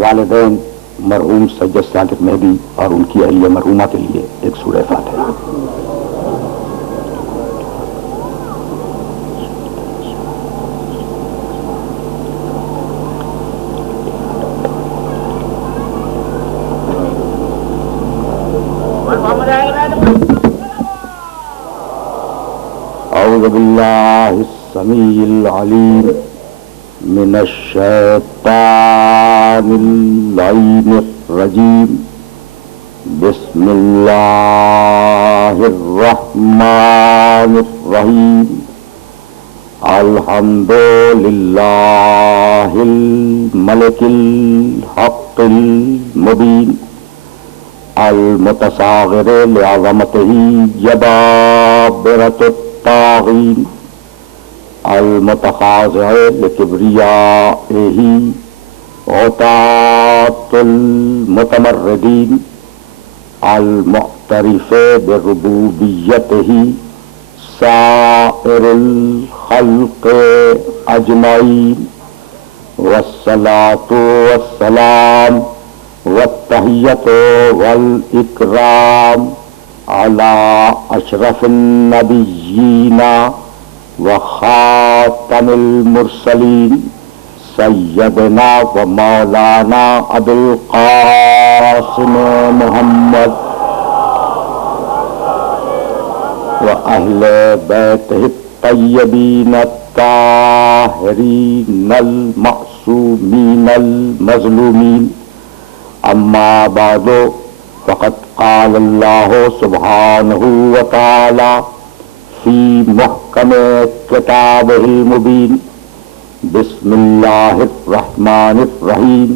والدین مرحوم سید صادق مہدی اور ان کی اہلیہ مرحومہ کے لیے ایک سورہ فاتحہ۔ اعوذ باللہ السمیع العلیم من الشیطان اللعین الرجیم، بسم اللہ الرحمن الرحیم، الحمد للہ الملک الحق المبین، المتصاغر لعظمتہ جبابرۃ الطاغین، المتخاضع لکبریائہ عتاۃ المتمردین، المعترف بربوبیتہ سائر الخلق اجمعین، والصلاۃ والسلام والتحیۃ والاکرام علی اشرف النبیین وخاتم المرسلین، سیدنا و مولانا ابو القاسم محمد و اہل بیتہ الطیبین الطاہرین المعصومین المظلومین، اما بعد فقد قال اللہ سبحانہ وتعالی فی محکم کتابہ المبین، بسم اللہ الرحمن الرحیم،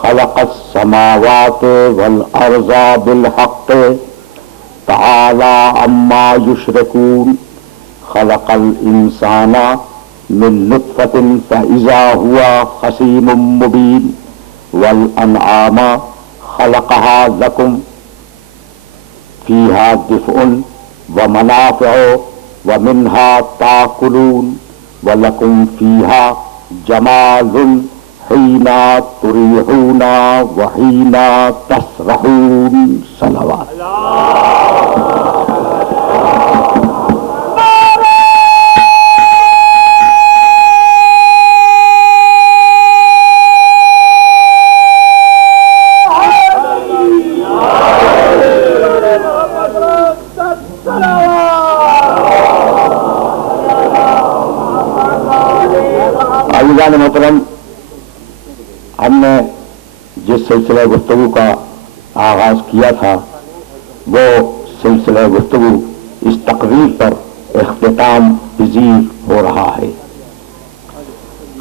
خلق السماوات والارض بالحق تعالی عما یشرکون، خلق الانسان من نطفة فاذا هو خصیم مبین، والانعام خلقها لکم فیہا دفء ومنافع ومنها تاکلون وَلَكُمْ فِيهَا جَمَالٌ حِينَ تُرِيحُونَ وَحِينَ تَسْرَحُونَ۔ صلوات۔ عزیزان محترم، ہم نے جس سلسلہ گفتگو کا آغاز کیا تھا وہ سلسلہ گفتگو اس تقریر پر اختتام پذیر ہو رہا ہے۔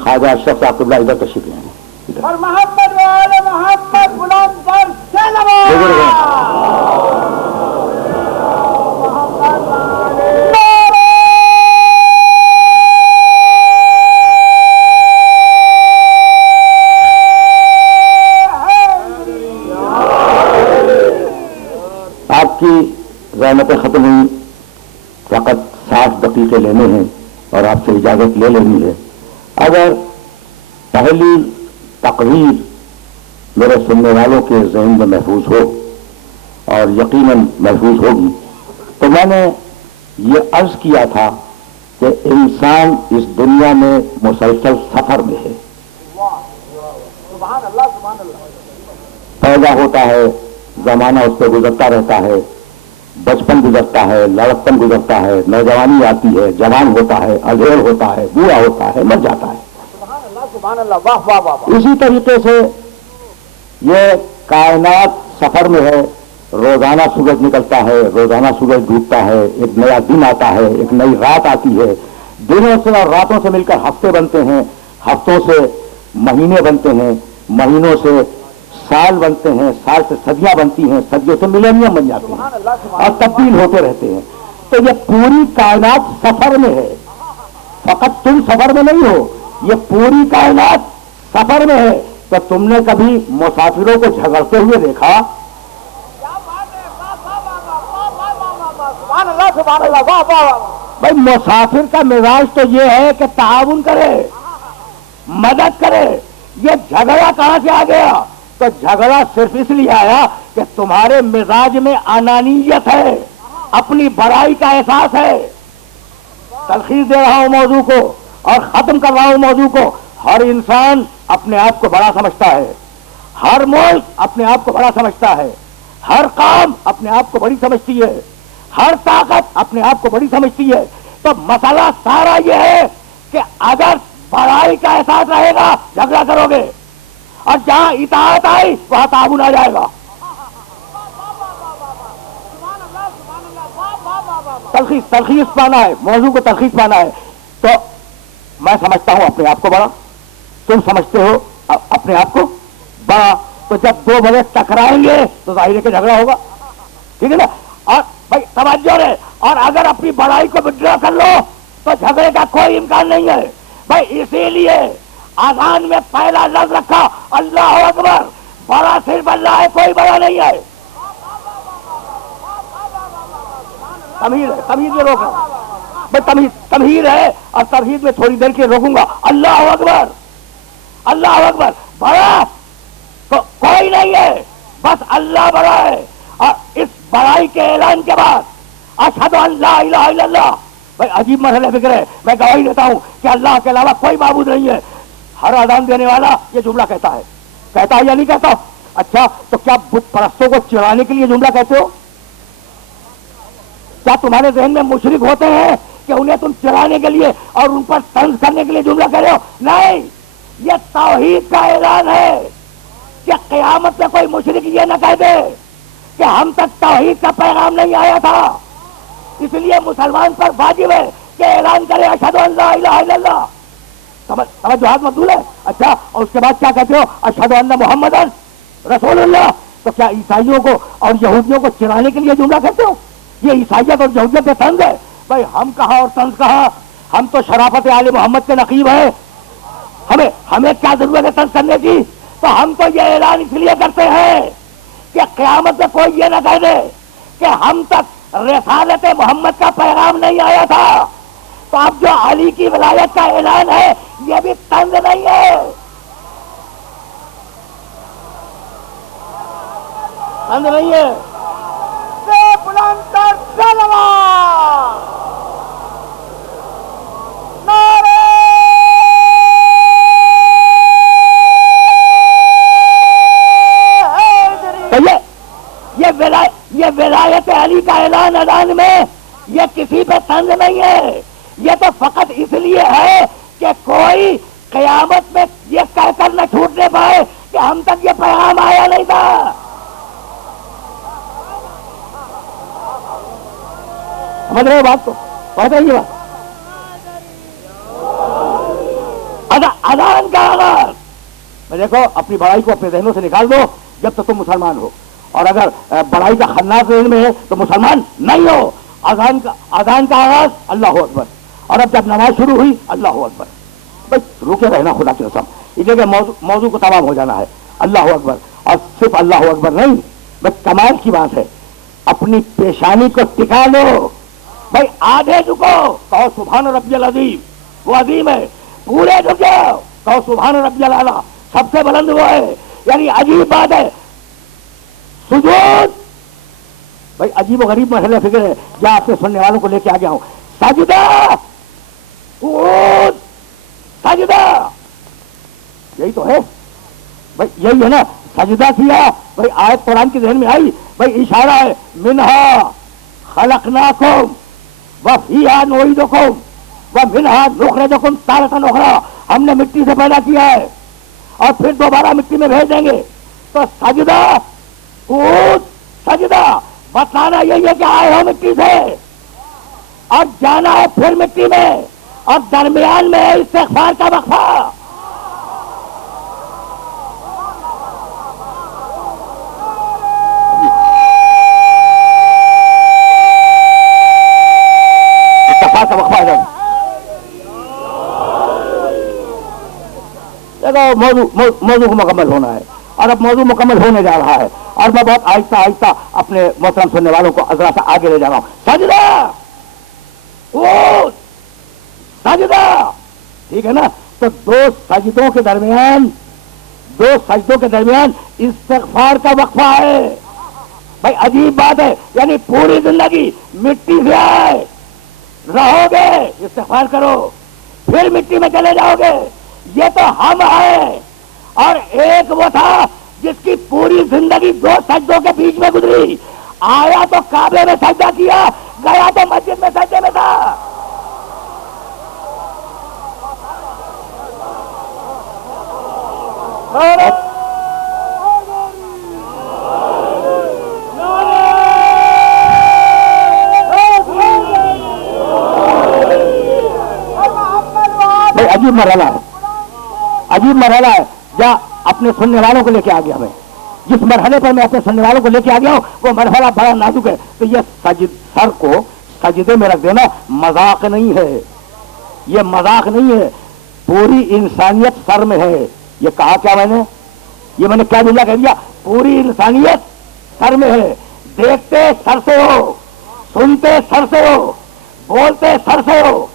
خواجہ اشرف صاحب قبلہ ادھر تشریف لیں۔ اور محمد و آل محمد بلند پر صلوات۔ آپ کی زحمتیں ختم ہوئی، فقط 60 دقیقے لینے ہیں اور آپ سے اجازت لے لینی ہے۔ اگر پہلی تقریر میرے سننے والوں کے ذہن میں محفوظ ہو، اور یقیناً محفوظ ہوگی، تو میں نے یہ عرض کیا تھا کہ انسان اس دنیا میں مسلسل سفر میں ہے۔ پیدا ہوتا ہے، زمانہ اس پہ گزرتا رہتا ہے، بچپن گزرتا ہے، لڑکپن گزرتا ہے، نوجوانی آتی ہے، جوان ہوتا ہے، اندھیر ہوتا ہے، بوڑھا ہوتا ہے، مر جاتا ہے۔ سبحان اللہ، واہ واہ واہ۔ اسی طریقے سے یہ کائنات سفر میں ہے، روزانہ سورج نکلتا ہے، روزانہ سورج ڈوبتا ہے، ایک نیا دن آتا ہے، ایک نئی رات آتی ہے، دنوں سے اور راتوں سے مل کر ہفتے بنتے ہیں، ہفتوں سے مہینے بنتے ہیں، مہینوں سے سال بنتے ہیں، سال سے صدیاں بنتی ہیں، صدیوں سے ملینیم بن جاتے ہیں اور تبدیل ہوتے رہتے ہیں۔ تو یہ پوری کائنات سفر میں ہے، فقط تم سفر میں نہیں ہو، یہ پوری کائنات سفر میں ہے۔ تو تم نے کبھی مسافروں کو جھگڑتے ہوئے دیکھا؟ سبحان اللہ، واہ واہ۔ بھائی مسافر کا مزاج تو یہ ہے کہ تعاون کرے، مدد کرے، یہ جھگڑا کہاں سے آ گیا؟ تو جھگڑا صرف اس لیے آیا کہ تمہارے مزاج میں انانیت ہے، اپنی بڑائی کا احساس ہے۔ تلخیص دے رہا ہوں موضوع کو اور ختم کر رہا ہوں موضوع کو۔ ہر انسان اپنے آپ کو بڑا سمجھتا ہے، ہر ملک اپنے آپ کو بڑا سمجھتا ہے، ہر قوم اپنے آپ کو بڑی سمجھتی ہے، ہر طاقت اپنے آپ کو بڑی سمجھتی ہے۔ تو مسئلہ سارا یہ ہے کہ اگر بڑائی کا احساس رہے گا جھگڑا کرو گے، اور جہاں اطاعت آئی وہاں تعاون آ جائے گا۔ تلخیص پانا ہے، موضوع کو تلخیص پانا ہے۔ تو میں سمجھتا ہوں اپنے آپ کو بڑا، تم سمجھتے ہو اپنے آپ کو بڑا، تو جب دو بڑے ٹکرائیں گے تو ظاہر ہے کہ جھگڑا ہوگا، ٹھیک ہے نا؟ اور بھائی توجہ رہے، اور اگر اپنی بڑائی کو وڈرا کر لو تو جھگڑے کا کوئی امکان نہیں ہے۔ بھائی اسی لیے اذان میں پہلا لفظ رکھا اللہ اکبر، بڑا صرف اللہ ہے، کوئی بڑا نہیں ہے۔ تمہید میں روک رہا ہوں بھائی، تمہید ہے، اور تمہید میں تھوڑی دیر کے روکوں گا۔ اللہ اکبر، اللہ اکبر، بڑا کوئی نہیں ہے، بس اللہ بڑا ہے۔ اور اس بڑائی کے اعلان کے بعد اشہد ان لا الہ الا اللہ، بھائی عجیب مرحلہ فکر ہے، میں گواہی دیتا ہوں کہ اللہ کے علاوہ کوئی معبود نہیں ہے۔ ہر اذان دینے والا یہ جملہ کہتا ہے یا نہیں کہتا؟ اچھا، تو کیا بت پرستوں کو چڑھانے کے لیے جملہ کہتے ہو؟ کیا تمہارے ذہن میں مشرک ہوتے ہیں کہ انہیں تم چڑھانے کے لیے اور ان پر طنز کرنے کے لیے جملہ کہہ رہے ہو؟ نہیں، یہ توحید کا اعلان ہے کہ قیامت میں کوئی مشرک یہ نہ کہہ دے کہ ہم تک توحید کا پیغام نہیں آیا تھا۔ اس لیے مسلمان پر واجب ہے کہ اعلان کرے اشہد ان لا الہ الا اللہ۔ توجہات مقبول ہے؟ اچھا، اور اس کے بعد کیا کہتے ہو؟ اشہد ان محمد رسول اللہ۔ تو کیا عیسائیوں کو اور یہودیوں کو چڑھانے کے لیے جملہ کہتے ہو؟ یہ عیسائیت اور یہودیت پہ طنز ہے؟ بھائی ہم کہاں اور طنز کہاں، ہم تو شرافت آل محمد کے نقیب ہیں، ہمیں کیا ضرورت ہے طنز کرنے کی؟ تو ہم تو یہ اعلان اس لیے کرتے ہیں کہ قیامت میں کوئی یہ نہ کہہ دے کہ ہم تک رسالت محمد کا پیغام نہیں آیا تھا۔ تو اب جو علی کی ولایت کا اعلان ہے یہ بھی طنز نہیں ہے، طنز نہیں ہے۔ بلند تر سلام، نعرہ حیدری۔ یہ ولایت علی کا اعلان اذان میں یہ کسی پہ طنز نہیں ہے، یہ تو فقط اس لیے ہے کہ کوئی قیامت میں یہ کہہ کر نہ چھوٹنے پائے کہ ہم تک یہ پیغام آیا نہیں تھا۔ سمجھ رہے ہو بات کو؟ پڑھتے ہیں یہ بات، اذان کا آغاز میں دیکھو، اپنی بڑائی کو اپنے ذہنوں سے نکال دو جب تک تم مسلمان ہو، اور اگر بڑائی کا خناس ذہن میں ہے تو مسلمان نہیں ہو۔ اذان کا آغاز اللہ اکبر، اور اب جب نماز شروع ہوئی اللہ اکبر۔ بس روکے رہنا خدا کی قسم، اس لیے کہ موضوع کو تمام ہو جانا ہے۔ اللہ اکبر، اور صرف اللہ اکبر نہیں، بس کمال کی بات ہے، اپنی پیشانی کو ٹکا لو۔ بھائی آدھے جھکو، کہو سبحان ربی العظیم، وہ عظیم ہے۔ پورے جھکو، کہو سبحان ربی الاعلیٰ، سب سے بلند وہ ہے۔ یعنی عجیب بات ہے، سجود، بھائی عجیب و غریب مرحلہ فکر ہے، جو آپ کے سننے والوں کو لے کے آ گیا ہوں۔ سجدہ، قعود، سجدہ، یہی تو ہے بھائی، یہی ہے نا، سجدہ کیا۔ بھائی آیت قرآن کی ذہن میں آئی، بھائی اشارہ ہے، منہا خلقناکم وفیہا نعیدکم ومنہا نخرجکم تارۃ اخری، ہم نے مٹی سے پیدا کیا ہے اور پھر دوبارہ مٹی میں بھیج دیں گے۔ تو سجدہ، قعود، سجدہ، بتانا یہی ہے کہ آئے ہو مٹی سے اور جانا ہے پھر مٹی میں، اور درمیان میں ہے استغفار کا وقفہ۔ موضوع کو مکمل ہونا ہے، اور اب موضوع مکمل ہونے جا رہا ہے، اور میں بہت آہستہ آہستہ اپنے محترم سننے والوں کو ذرا سا آگے لے جا رہا ہوں۔ سجدہ، سجدہ، ٹھیک ہے نا؟ تو دو سجدوں کے درمیان دو سجدوں کے درمیان استغفار کا وقفہ ہے. بھائی عجیب بات ہے، یعنی پوری زندگی مٹی سے آئے رہو گے، استغفار کرو، پھر مٹی میں چلے جاؤ گے. یہ تو ہم ہیں. اور ایک وہ تھا جس کی پوری زندگی دو سجدوں کے بیچ میں گزری. آیا تو کعبے میں سجدہ کیا، گیا تو مسجد میں سجدے میں تھا. بھائی عجیب مرحلہ ہے، عجیب مرحلہ ہے. جا اپنے سننے والوں کو لے کے آ گیا. میں جس مرحلے پر میں اپنے سننے والوں کو لے کے آ گیا ہوں وہ مرحلہ بڑا نازک ہے. تو یہ سر کو سجدے میں رکھ دینا مذاق نہیں ہے، یہ مذاق نہیں ہے. پوری انسانیت سر میں ہے. یہ کہا کیا میں نے کیا جملہ کہہ دیا؟ پوری انسانیت سر میں ہے. دیکھتے سر سے ہو، سنتے سر سے ہو، بولتے سر سے ہو،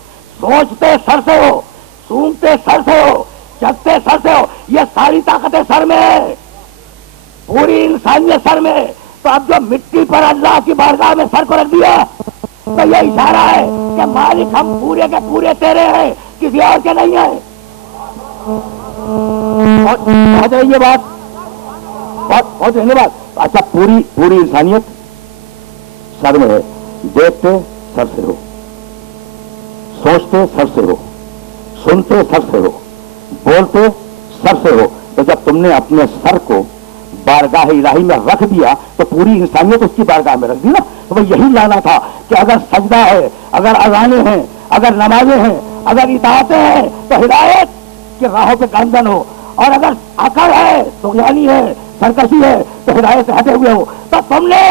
سوچتے سر سے ہو، سونگتے سر سے ہو، جگتے سر سے ہو. یہ ساری طاقتیں سر میں ہے، پوری انسانیت سر میں. تو اب جو مٹی پر اللہ کی بارگاہ میں سر کو رکھ دیا تو یہ اشارہ ہے کہ مالک ہم پورے کے پورے تیرے ہیں، کسی اور کے نہیں ہیں. پہنچ رہی ہے بات؟ پہنچ رہی ہے بات؟ اچھا پوری انسانیت سر میں ہے. دیکھتے سر سے ہو، سوچتے سر سے ہو، سنتے سر سے ہو، بولتے سر سے ہو. تو جب تم نے اپنے سر کو بارگاہ الہی میں رکھ دیا تو پوری انسانیت اس کی بارگاہ میں رکھ دی نا. تو وہ یہی لانا تھا کہ اگر سجدہ ہے، اگر اذانیں ہیں، اگر نمازیں ہیں، اگر اطاعتیں ہیں تو ہدایت کے راہوں پہ گامزن ہو، اور اگر عقل ہے، طغیانی ہے، سرکشی ہے تو ہدایت سے ہٹے ہوئے ہو. تو تم نے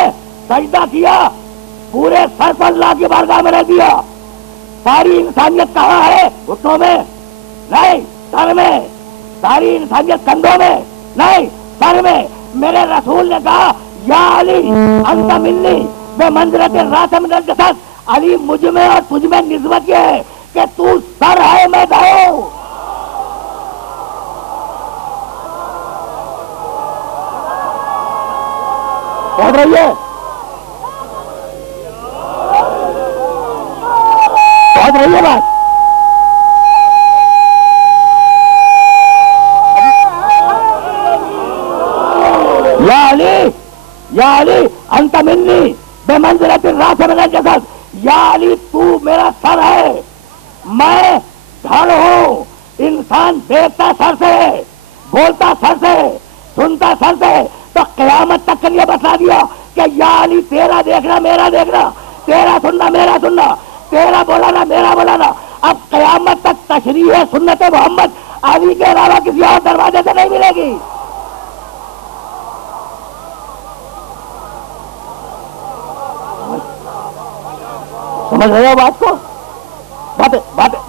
سجدہ کیا، پورے سر پر اللہ کی بارگاہ میں رکھ دیا. ساری انسانیت کہاں ہے؟ گھٹنوں میں نہیں، سر میں. ساری انسانیت کندھوں میں نہیں، سر میں. میرے رسول نے کہا یا علی انت منی بمنزلۃ الراس من الجسد. علی مجھ میں اور تجھ میں نسبت یہ ہے کہ تو سر ہے، میں دھڑ ہوں. پڑھ رہی ہے؟ پہنچ رہی ہے بات؟ یا علی انت منی بمنزلۃ الراس من الجسد. یا علی تو میرا سر ہے، میں دھڑ ہوں. انسان دیکھتا سر سے، بولتا سر سے، سنتا سر سے. تو قیامت تک کے لیے بتا دیا کہ یا علی تیرا دیکھنا میرا دیکھنا، تیرا سننا میرا سننا، تیرا بولانا میرا بولانا. اب قیامت تک تشریح سنت محمد علی کے علاوہ کسی اور دروازے سے نہیں ملے گی. سمجھ رہے ہو بات کو؟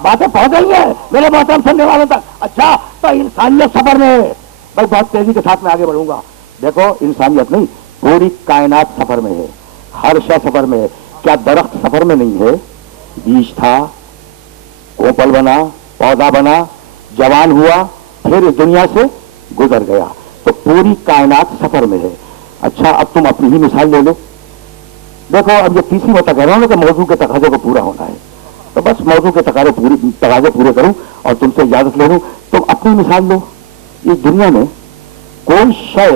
باتیں پہنچ رہی ہیں میرے محترم سننے والوں تک. اچھا تو انسانیت سفر میں ہے. بھائی بہت تیزی کے ساتھ میں آگے بڑھوں گا. دیکھو انسانیت نہیں، پوری کائنات سفر میں ہے، ہر شے سفر میں ہے. کیا درخت سفر میں نہیں ہے؟ بیج تھا، کوپل بنا، پودا بنا، جوان ہوا، پھر اس دنیا سے گزر گیا. تو پوری کائنات سفر میں ہے. اچھا اب تم اپنی ہی مثال لے لو. دیکھو اب یہ تیسری مرتبہ کہہ رہا ہوں کہ موضوع کے تقاضے کو پورا ہونا ہے، تو بس موضوع کے تقاضے پورے کروں اور تم سے اجازت لے لوں. تم اپنی مثال لو. اس دنیا میں کوئی شے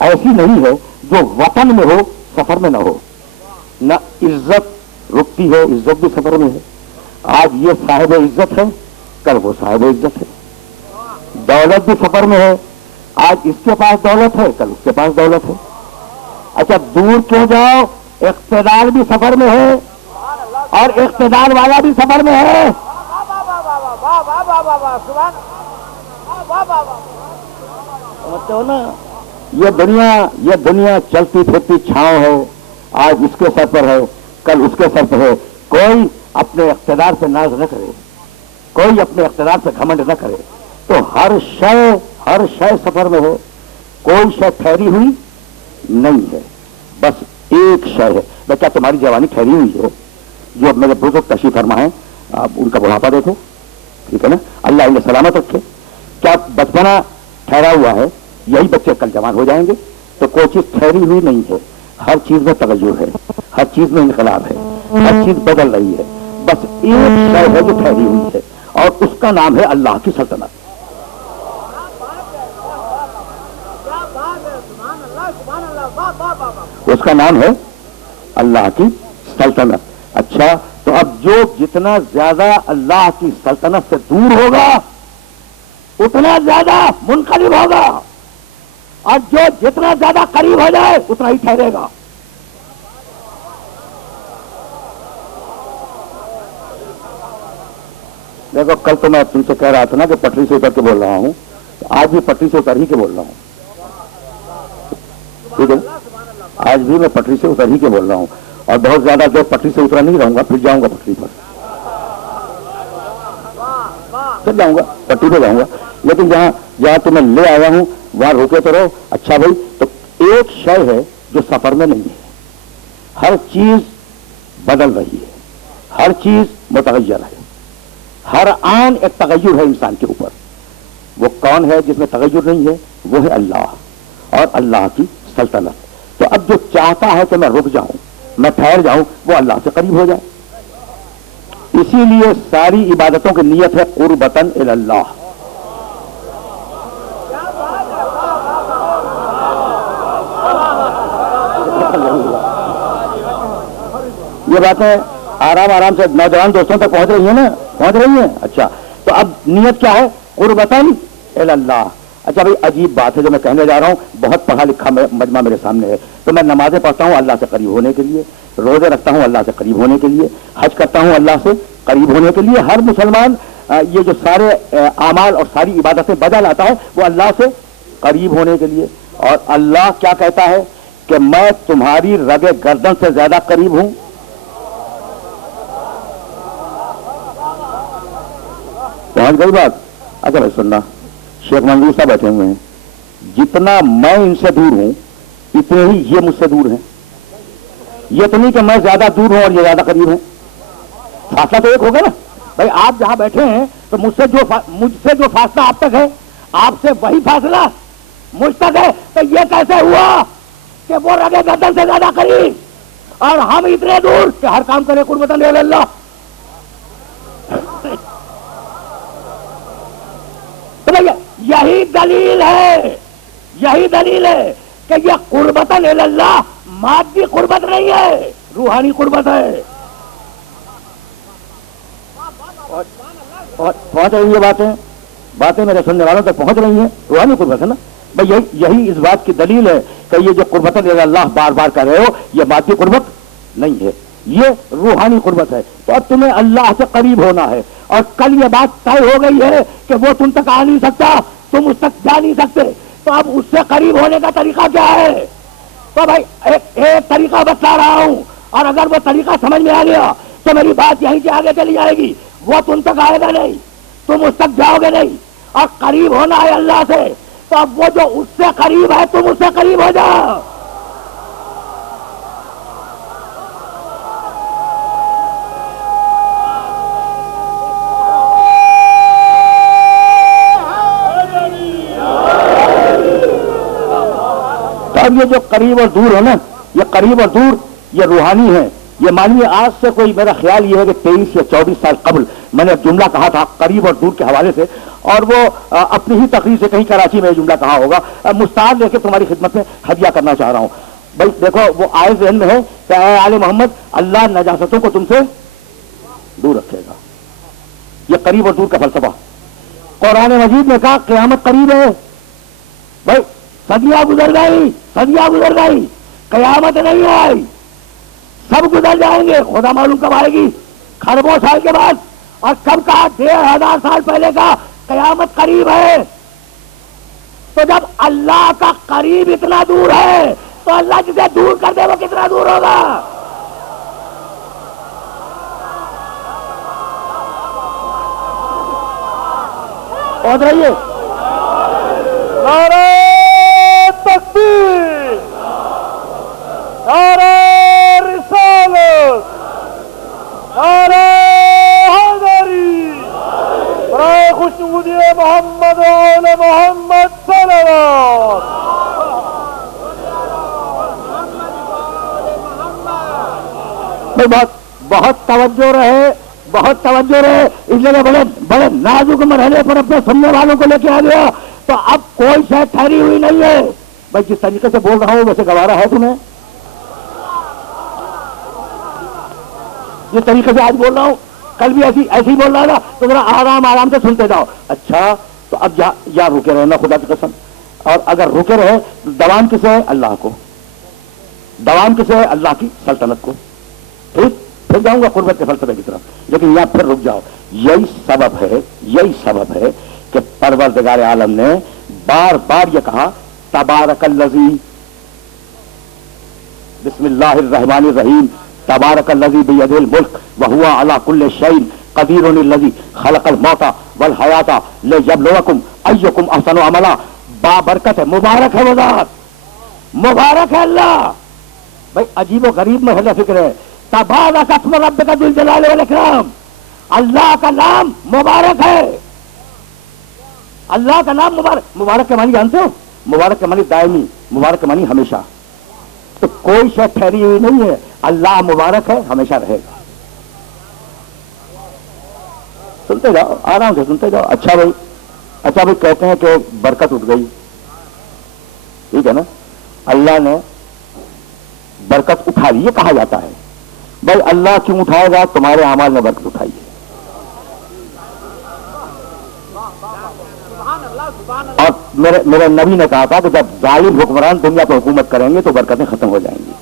ایسی نہیں ہے جو وطن میں ہو سفر میں نہ ہو. نہ عزت رکتی ہے، عزت بھی سفر میں ہے. آج یہ صاحب عزت ہے، کل وہ صاحب عزت ہے. دولت بھی سفر میں ہے، آج اس کے پاس دولت ہے، کل اس کے پاس دولت ہے. اچھا دور کیوں جاؤ، اقتدار بھی سفر میں ہے اور اقتدار والا بھی سفر میں ہے. سمجھتے ہو نا؟ یہ دنیا چلتی پھرتی چھاؤں ہے. آج اس کے سر پر ہے، کل اس کے سر پر ہے. کوئی اپنے اقتدار پہ ناز نہ کرے، کوئی اپنے اقتدار پہ گھمنڈ نہ کرے. تو ہر شے سفر میں ہے. کوئی شے ٹھہری ہوئی نہیں ہے. بس ایک شے ہے. کیا تمہاری جوانی ٹھہری ہوئی ہے؟ جو اب میرے بزرگ تشریف فرما ہیں، آپ ان کا بڑھاپا دیکھو، ٹھیک ہے نا، اللہ انہیں سلامت رکھے. کیا بچپنا ٹھہرا ہوا ہے, یہی بچے کل جوان ہو جائیں گے. تو کوئی چیز ٹھہری ہوئی نہیں ہے, ہر چیز میں تغیر ہے, ہر چیز میں انقلاب ہے, ہر چیز بدل رہی ہے. بس ایک شے ہے جو ٹھہری ہوئی ہے, اور اس کا نام ہے اللہ کی سلطنت. اس کا نام ہے اللہ کی سلطنت. اچھا, تو اب جو جتنا زیادہ اللہ کی سلطنت سے دور ہوگا اتنا زیادہ منقلب ہوگا, اور جو جتنا زیادہ قریب ہو جائے اتنا ہی ٹھہرے گا. دیکھو, کل تو میں تم سے کہہ رہا تھا نا کہ پٹری سے اتر کے بول رہا ہوں, آج بھی پٹری سے اتر ہی کے بول رہا ہوں. ٹھیک ہے, آج بھی میں پٹری سے اتر ہی کے بول رہا ہوں, اور بہت زیادہ دیر پٹری سے اترا نہیں رہوں گا, پھر جاؤں گا پٹری پر, پھر جاؤں گا پٹری پہ جاؤں گا. لیکن جہاں تمہیں لے آیا ہوں وہاں روکے تو رہو. اچھا بھائی, تو ایک شے ہے جو سفر میں نہیں ہے, ہر چیز بدل رہی ہے, ہر چیز متغیر ہے, ہر آن ایک تغیر ہے انسان کے اوپر. وہ کون ہے جس میں تغیر نہیں ہے؟ وہ ہے اللہ اور اللہ کی سلطنت. تو اب جو چاہتا ہے کہ میں رک جاؤں, میں ٹھہر جاؤں, وہ اللہ سے قریب ہو جائے. اسی لیے ساری عبادتوں کی نیت ہے قربتاً الی اللہ. یہ باتیں آرام آرام سے نوجوان دوستوں تک پہنچ رہی ہیں نا, پہنچ رہی ہیں. اچھا, تو اب نیت کیا ہے؟ قربتاً الی اللہ. اچھا بھائی, عجیب بات ہے جو میں کہنے جا رہا ہوں, بہت پڑھا لکھا مجمع میرے سامنے ہے. تو میں نمازیں پڑھتا ہوں اللہ سے قریب ہونے کے لیے, روزے رکھتا ہوں اللہ سے قریب ہونے کے لیے, حج کرتا ہوں اللہ سے قریب ہونے کے لیے. ہر مسلمان یہ جو سارے اعمال اور ساری عبادتیں بجا لاتا ہے وہ اللہ سے قریب ہونے کے لیے. اور اللہ کیا کہتا ہے کہ میں تمہاری رگ گردن سے زیادہ قریب ہوں. پہنچ گئی بات؟ اچھا بھائی سننا, شیخ منظور صاحب بیٹھے ہوئے ہیں, جتنا میں ان سے دور ہوں اتنے ہی یہ مجھ سے دور ہیں. یہ تو نہیں کہ میں زیادہ دور ہوں اور یہ زیادہ قریب ہوں, فاصلہ تو ایک ہوگا نا بھائی. آپ جہاں بیٹھے ہیں تو مجھ سے جو فاصلہ آپ تک ہے, آپ سے وہی فاصلہ مجھ تک ہے. تو یہ کیسے ہوا کہ وہ رگے گردن سے زیادہ قریب اور ہم اتنے دور کہ ہر کام کرے قربتاً الی اللہ؟ یہی دلیل ہے, یہی دلیل ہے کہ یہ قربتاً الی اللہ مادی قربت نہیں ہے, روحانی قربت ہے. اور پہنچ رہی ہے باتیں میرے سننے والوں تک پہنچ رہی ہیں, روحانی قربت ہے نا بھائی. یہی اس بات کی دلیل ہے کہ یہ جو قربتاً الی اللہ بار بار کر رہے ہو یہ مادی قربت نہیں ہے, یہ روحانی قربت ہے. تو اب تمہیں اللہ سے قریب ہونا ہے, اور کل یہ بات طے ہو گئی ہے کہ وہ تم تک آ نہیں سکتا, تم اس تک جا نہیں سکتے. تو اب اس سے قریب ہونے کا طریقہ کیا ہے؟ تو بھائی ایک طریقہ بتا رہا ہوں, اور اگر وہ طریقہ سمجھ میں آ گیا تو میری بات یہیں سے آگے چلی جائے گی. وہ تم تک آئے گا نہیں, تم اس تک جاؤ گے نہیں, اور قریب ہونا ہے اللہ سے. تو اب وہ جو اس سے قریب ہے تم اس سے قریب ہو جاؤ. یہ جو قریب اور دور ہے نا, یہ قریب اور دور یہ روحانی ہے. یہ مانیے آج سے کوئی, میرا خیال یہ ہے کہ 23 یا 24 سال قبل میں نے جملہ کہا تھا قریب اور دور کے حوالے سے, اور وہ اپنی ہی تقریر سے کہیں کراچی میں جملہ کہا ہوگا. مستعد لے کے تمہاری خدمت میں ہدیہ کرنا چاہ رہا ہوں. بھائی دیکھو, وہ آئے ذہن میں ہے کہ اے آل محمد, اللہ نجاستوں کو تم سے دور رکھے گا. یہ قریب اور دور کا فلسفہ. قرآن مجید نے کہا قیامت قریب ہے. بھائی صدیاں گزر گئی, قیامت نہیں آئی, سب گزر جائیں گے. خدا معلوم کب آئے گی, خربوں سال کے بعد. اور کب کہا 1500 سال پہلے کا قیامت قریب ہے. تو جب اللہ کا قریب اتنا دور ہے تو اللہ جسے دور کر دے وہ کتنا دور ہوگا؟ پہنچ رہیے. نعرہ تکبیر, نعرہ رسالت, نعرہ حیدری, برائے خوشنودی محمد و آل محمد صلی بہت بہت توجہ رہے، بہت توجہ رہے، اس لیے بڑے بڑے نازک مرحلے پر اپنے سننے والوں کو لے کے آ گیا. تو اب کوئی شے ٹھہری ہوئی نہیں ہے. بھائی جس طریقے سے بول رہا ہوں ویسے گوارا ہے تمہیں؟ جس طریقے سے آج بول رہا ہوں کل بھی ایسی ہی بول رہا تھا، تو ذرا آرام آرام سے سنتے جاؤ. اچھا تو اب یا رکے رہے نا خدا کی قسم. اور اگر رکے رہے دوام کسے ہے؟ اللہ کو. دوام کسے ہے؟ اللہ کی سلطنت کو. ٹھیک، پھر جاؤں گا قربت کے فلسفے کی طرف، لیکن یہاں پھر رک جاؤ. یہی سبب ہے کہ پروردگار عالم نے بار بار یہ کہا تبارک الذی، بسم اللہ الرحمن الرحیم، تبارک الذی بیدہ الملک وہو علی کل شیء قدیر الذی خلق الموت والحیات لیبلوکم ایکم احسن عملا. بابرکت ہے، مبارک ہے وہ ذات، مبارک ہے اللہ. بھائی عجیب و غریب محل فکر ہے. تبارک اسم ربک ذو الجلال والاکرام، اللہ کا نام مبارک ہے. اللہ کا نام مبارک. مبارک کے معنی جانتے ہو؟ مبارک کے معنی دائمی، مبارک کے معنی ہمیشہ. تو کوئی شے ٹھہری ہوئی نہیں ہے. اللہ مبارک ہے، ہمیشہ رہے گا. سنتے جاؤ، آرام سے سنتے جاؤ. اچھا بھائی کہتے ہیں کہ برکت اٹھ گئی، ٹھیک ہے نا. اللہ نے برکت اٹھا لی، یہ کہا جاتا ہے. بھائی اللہ کیوں اٹھائے گا؟ تمہارے اعمال نے برکت اٹھائی ہے. اور میرے نبی نے کہا تھا کہ جب ظالم حکمران دنیا پہ حکومت کریں گے تو برکتیں ختم ہو جائیں گی.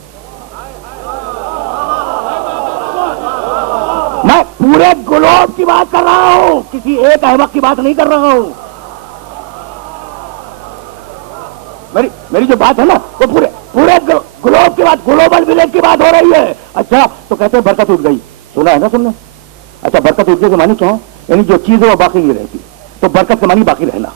میں پورے گلوب کی بات کر رہا ہوں، کسی ایک احمق کی بات نہیں کر رہا ہوں. میری جو بات ہے نا وہ پورے گلوب کی بات، گلوبل ولیج کی بات ہو رہی ہے. اچھا تو کہتے ہیں برکت اٹھ گئی، سنا ہے نا تم نے؟ اچھا برکت اٹھنے کے معنی کیا ہے؟ یعنی جو چیز ہے وہ باقی نہیں رہتی. تو برکت کے معنی باقی رہنا.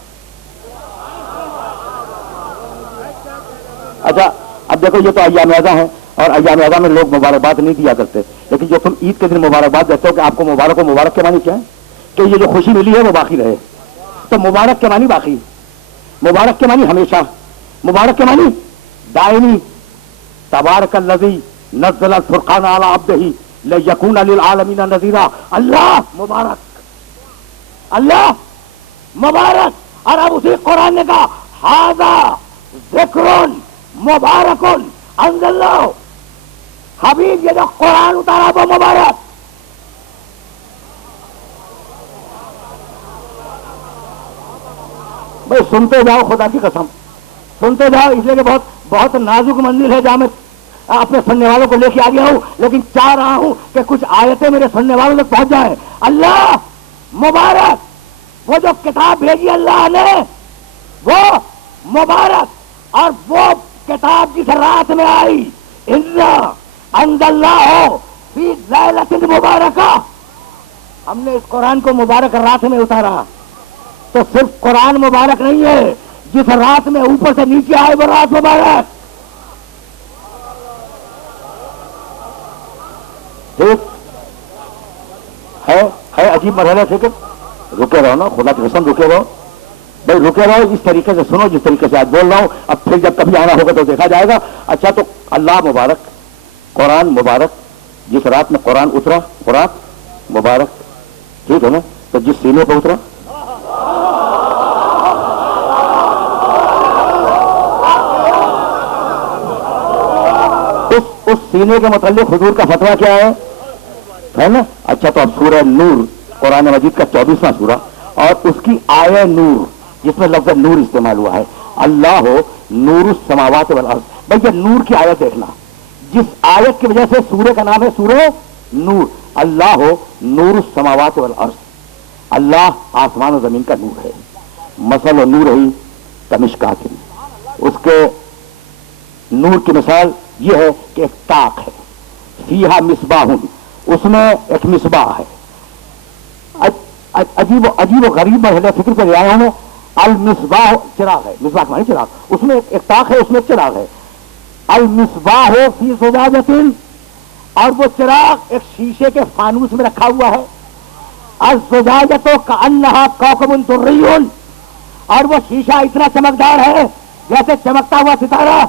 اچھا اب دیکھو یہ تو ایام اعزا ہے، اور ایام اعزا میں لوگ مبارکباد نہیں دیا کرتے، لیکن جو تم عید کے دن مبارکباد دیتے ہو کہ آپ کو مبارک کے معنی کیا ہے؟ کہ یہ جو خوشی ملی ہے وہ باقی رہے. تو مبارک کے معنی باقی، مبارک کے معنی ہمیشہ، مبارک کے معنی دائمی. تبارک الذی نزل الفرقان علی عبدہ لیکون للعالمین نذیرا. اللہ مبارک، اللہ مبارک. اور اب اسی قرآن نے کہا ھذا ذکر مبارک انزلنہ. حبیب یہ جو قرآن اتارا وہ مبارک. بھائی سنتے جاؤ، خدا کی قسم سنتے جاؤ. اس لیے کہ بہت نازک منزل ہے جہاں میں اپنے سننے والوں کو لے کے آ گیا ہوں، لیکن چاہ رہا ہوں کہ کچھ آیتیں میرے سننے والوں تک پہنچ جائیں. اللہ مبارک، وہ جو کتاب بھیجی اللہ نے وہ مبارک. اور وہ کتاب جس رات میں آئی، اِنَّا أَنزَلْنَاهُ فِي لَيْلَةٍ مُبَارَكَةٍ. ہم نے اس قرآن کو مبارک رات میں اتارا. تو صرف قرآن مبارک نہیں ہے، جس رات میں اوپر سے نیچے آئے وہ رات مبارک. ٹھیک ہے عجیب مرحلہ فکر. رکے رہو نا، خدا کی قسم رکے رہو. بھائی رکے رہو، اس طریقے سے سنو جس طریقے سے آج بول رہا ہوں. اب پھر جب کبھی آنا ہوگا تو دیکھا جائے گا. اچھا تو اللہ مبارک، قرآن مبارک. جس رات میں قرآن اترا وہ رات مبارک، ٹھیک ہے نا. تو جس سینے پہ اترا اس سینے کے متعلق حضور کا فتویٰ کیا ہے نا. اچھا تو اب سورہ نور قرآن مجید کا 24واں سورہ اور اس کی آیہ نور جس میں لفظ نور استعمال ہوا ہے. اللہ ہو نور السماوات والارض. بھائی یہ نور کی آیت دیکھنا، جس آیت کی وجہ سے سورہ کا نام ہے سورہ نور. اللہ ہو نور السماوات والارض. اللہ آسمان و زمین کا نور ہے. مثل نور ہی کمشکات. اس کے نور کی مثال یہ ہے کہ ایک طاق ہے، فیہا مصباح، اس میں ایک مصباح ہے. عجیب و غریب مرحلہ فکر پہ آیا ہوں میں. المصباح چراغ ہے، مصباح معنی چراغ. اس میں ایک طاق ہے، اس میں ایک چراغ ہے. المصباح فی زجاجۃ، اور وہ چراغ ایک شیشے کے فانوس میں رکھا ہوا ہے. الزجاجۃ کأنہا کوکب دری، اور وہ شیشہ اتنا چمکدار ہے جیسے چمکتا ہوا ستارہ.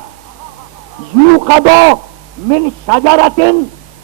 یوقد من شجرۃ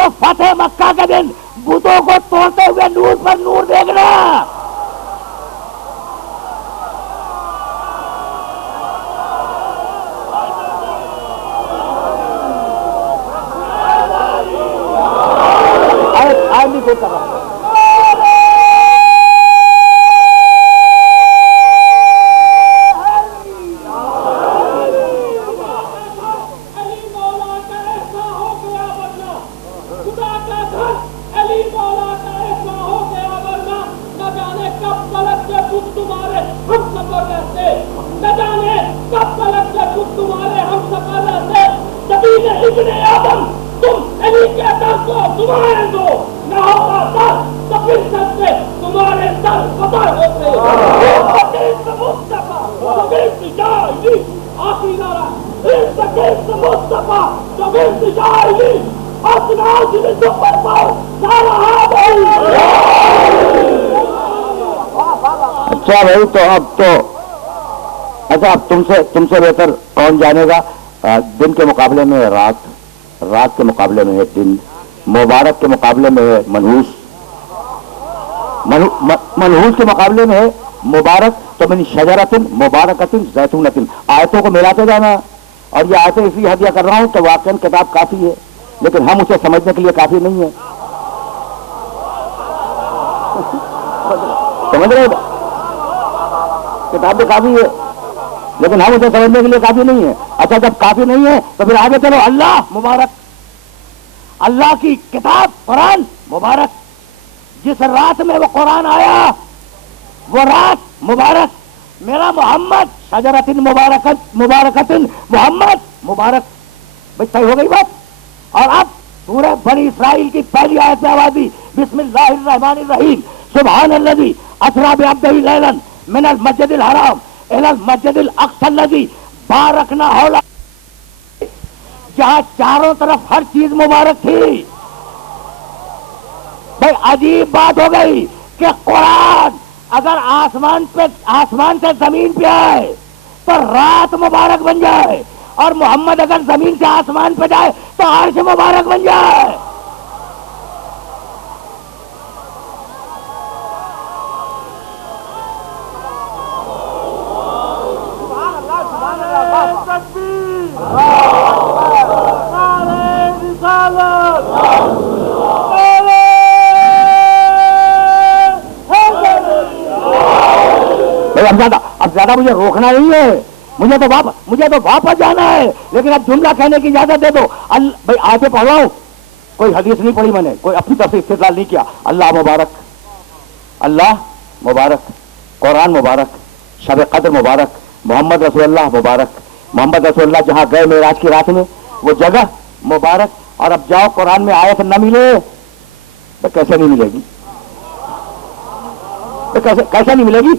تو فتح مکہ کے دن بتوں کو توڑتے ہوئے نور پر نور دیکھنا. نہیں کوئی کر رہا. اچھا بھائی تو اچھا اب تم سے بہتر کون جانے گا؟ دن کے مقابلے میں رات، رات کے مقابلے میں ہے دن، مبارک کے مقابلے میں ہے منحوس، منحوس کے مقابلے میں ہے مبارک. تو من شجرۃ مبارکۃ زیتونۃ، آیتوں کو ملاتے جانا. اور یہ آیتیں اس لیے ہدیہ کر رہا ہوں کہ واقعاً کتاب کافی ہے، لیکن ہم اسے سمجھنے کے لیے کافی نہیں ہے. سمجھ رہے ہو؟ کتاب تو کافی ہے لیکن ہم اسے سمجھنے کے لیے کافی نہیں ہے. اچھا جب کافی نہیں ہے تو پھر آگے چلو. اللہ مبارک، اللہ کی کتاب قرآن مبارک. جس رات میں وہ قرآن آیا وہ رات مبارک. میرا محمد شجرۃ مبارکۃ محمد مبارک. بھائی صحیح ہو گئی بات. اور اب سورہ بنی اسرائیل کی پہلی آیت میں آواز دی، بسم اللہ الرحمن الرحیم، سبحان الذی اسری بعبدہ لیلا من المسجد الحرام الی المسجد الاقصی الذی بارکنا حولہ. جہاں چاروں طرف ہر چیز مبارک تھی. بھائی عجیب بات ہو گئی کہ قرآن اگر آسمان سے زمین پہ آئے تو رات مبارک بن جائے، اور محمد اگر زمین سے آسمان پہ جائے تو عرش مبارک بن جائے. اب زیادہ مجھے روکنا نہیں ہے، مجھے تو واپس جانا ہے، لیکن اب جملہ کہنے کی اجازت دے دو. بھائی آگے پڑھاؤ، کوئی حدیث نہیں پڑھی میں نے، کوئی اپنی طرف سے استدلال نہیں کیا. اللہ مبارک، اللہ مبارک، قرآن مبارک، شب قدر مبارک، محمد رسول اللہ مبارک. محمد رسول اللہ جہاں گئے معراج کی رات میں وہ جگہ مبارک. اور اب جاؤ قرآن میں آیت نہ ملے تو کیسے نہیں ملے گی؟ کیسے نہیں ملے گی؟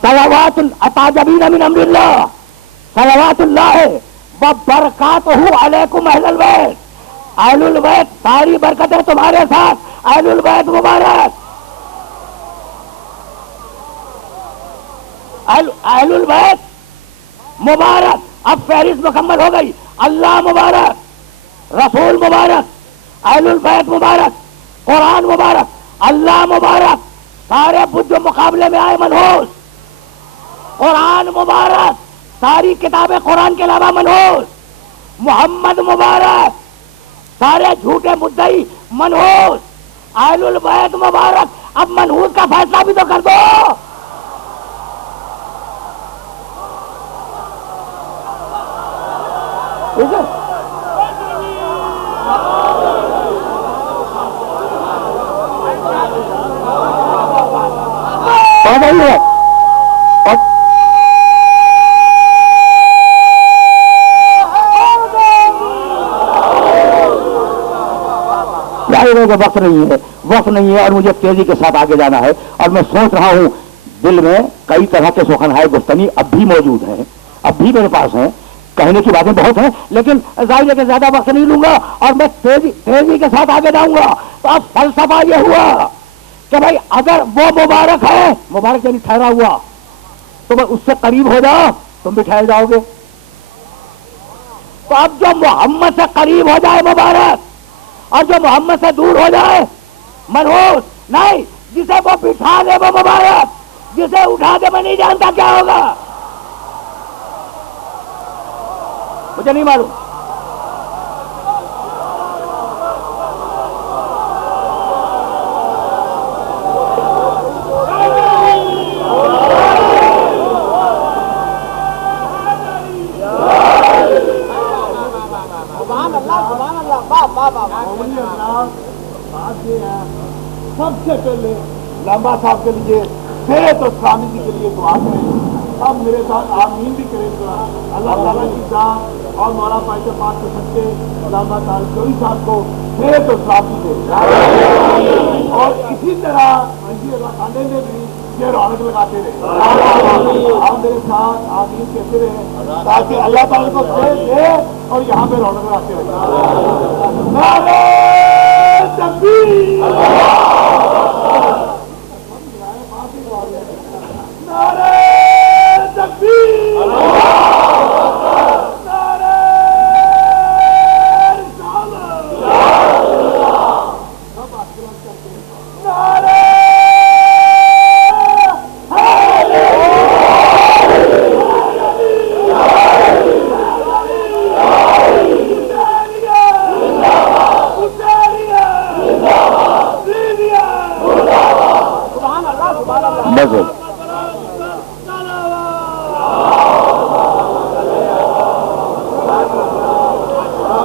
صلوات اتاجبین من امر اللہ، صلوات اللہ وبرکاتہ علیکم اہل البیت. اہل البیت ساری برکتیں تمہارے ساتھ. اہل البیت مبارک، اہل البیت مبارک. اب فہرست مکمل ہو گئی. اللہ مبارک، رسول مبارک، اہل البیت مبارک، قرآن مبارک، اللہ مبارک. سارے بدھ جو مقابلے میں آئے منحوس. قرآن مبارک، ساری کتابیں قرآن کے علاوہ منحوس. محمد مبارک، سارے جھوٹے مدعی منحوس. اہل البیت مبارک. اب منحوس کا فیصلہ بھی تو کر دو. ٹھیک ہے؟ وقت نہیں ہے اور مجھے تیزی کے ساتھ آگے جانا ہے. اور میں سوچ رہا ہوں دل میں کئی طرح کے سخنہائے گفتنی اب بھی موجود ہیں، اب بھی میرے پاس ہیں. کہنے کی باتیں بہت ہیں لیکن ظاہر ہے کہ زیادہ وقت نہیں لوں گا اور میں تیزی کے ساتھ آگے جاؤں گا. تو اب فلسفہ یہ ہوا کہ بھائی اگر وہ مبارک ہے، مبارک یعنی ٹھہرا ہوا، تو میں اس سے قریب ہو جاؤ تم بھی ٹھہر جاؤ گے. تو اب جو محمد سے قریب ہو جائے مبارک، اور جو محمد سے دور ہو جائے منحوس نہیں، جسے وہ بٹھا دے وہ مبارک، جسے اٹھا دے میں نہیں جانتا کیا ہوگا، مجھے نہیں معلوم۔ سب سے پہلے لمبا صاحب کے لیے صحت اور سلامتی کے لیے دعا کریں، سب میرے ساتھ آمین بھی کریں۔ اللہ تعالیٰ کی ذات اور مولا پائے پاک کے سچے لمبا صاحب چوری صاحب کو صحت اور سلامتی دے، اور اسی طرح اللہ تعالیٰ نے بھی یہ رونق لگاتے رہے۔ آپ میرے ساتھ آمین کہتے رہے تاکہ اللہ تعالیٰ کو صحت دے اور یہاں پہ رونق لگاتے رہے۔ نعرہ تکبیر، نعرہ تکبیر، نعرہ رسالت، نعرہ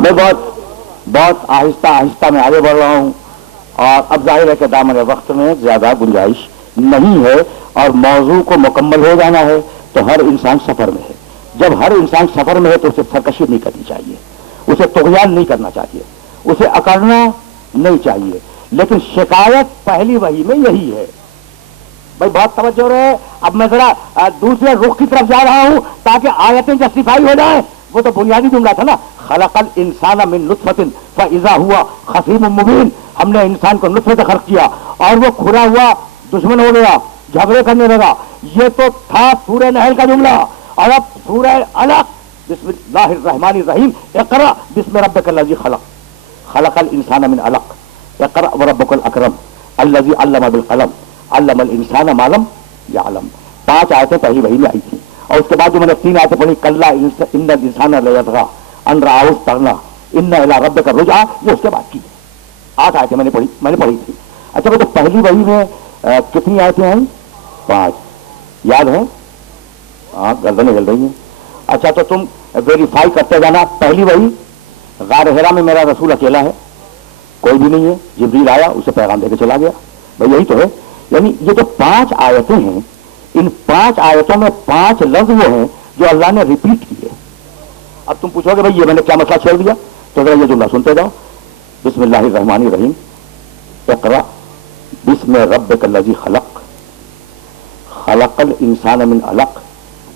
میں بہت آہستہ آہستہ میں آگے بڑھ رہا ہوں، اور اب ظاہر ہے کہ دامن وقت میں زیادہ گنجائش نہیں ہے، اور موضوع کو مکمل ہو جانا ہے تو ہر انسان سفر میں ہے۔ جب ہر انسان سفر میں ہے تو اسے سرکشی نہیں کرنی چاہیے، اسے طغیان نہیں کرنا چاہیے، اسے اکڑنا نہیں چاہیے، لیکن شکایت پہلی وحی میں یہی ہے۔ بھائی بہت توجہ رہے، اب میں ذرا دوسرے رخ کی طرف جا رہا ہوں تاکہ آیتیں جسٹیفائی ہو جائیں۔ وہ تو بنیادی جملہ تھا نا، خلق الانسان من نطفۃ فاذا هو خصیم مبین، ہم نے انسان کو نطفے سے خلق کیا اور وہ کھلا ہوا دشمن ہو گیا، جھگڑے کرنے لگا۔ یہ تو تھا سورہ نحل کا جملہ، اور اب سورہ علق، بسم اللہ الرحمن الرحیم، اقرأ بسم ربک الذی خلق، خلق الانسان من علق، اقرأ وربک الاکرم الذی علم بالقلم علم الانسان ما لم یعلم۔ 5 آیتیں پہلی وحی میں آئی تھیں، اور اس کے بعد جو میں نے 3 آیتیں پڑھی، کلا ان الانسان لیطغی ان رآہ استغنی ان الی ربک الرجعی، یہ اس کے بعد کی 8 آیتیں میں نے پڑھی تھی۔ اچھا تو پہلی وحی میں کتنی آیتیں ہیں؟ 5 یاد ہے؟ ہاں گردنیں ہل رہی ہیں۔ اچھا تو تم ویریفائی کرتے جانا، پہلی وحی غار حرا میں میرا رسول اکیلا ہے، کوئی بھی نہیں ہے، جبریل آیا اسے پیغام دے کے چلا گیا، بھائی یہی تو ہے۔ یعنی یہ جو 5 آیتیں ہیں، ان 5 آیتوں میں 5 لفظ وہ ہیں جو اللہ نے ریپیٹ کیے۔ اب تم پوچھو گے بھائی یہ میں نے کیا مسئلہ چھیڑ دیا، تو ذرا یہ جملہ سنتے جاؤ، بسم اللہ الرحمن الرحیم، اقرأ بسم ربک الذی خلق، خلق الانسان من علق،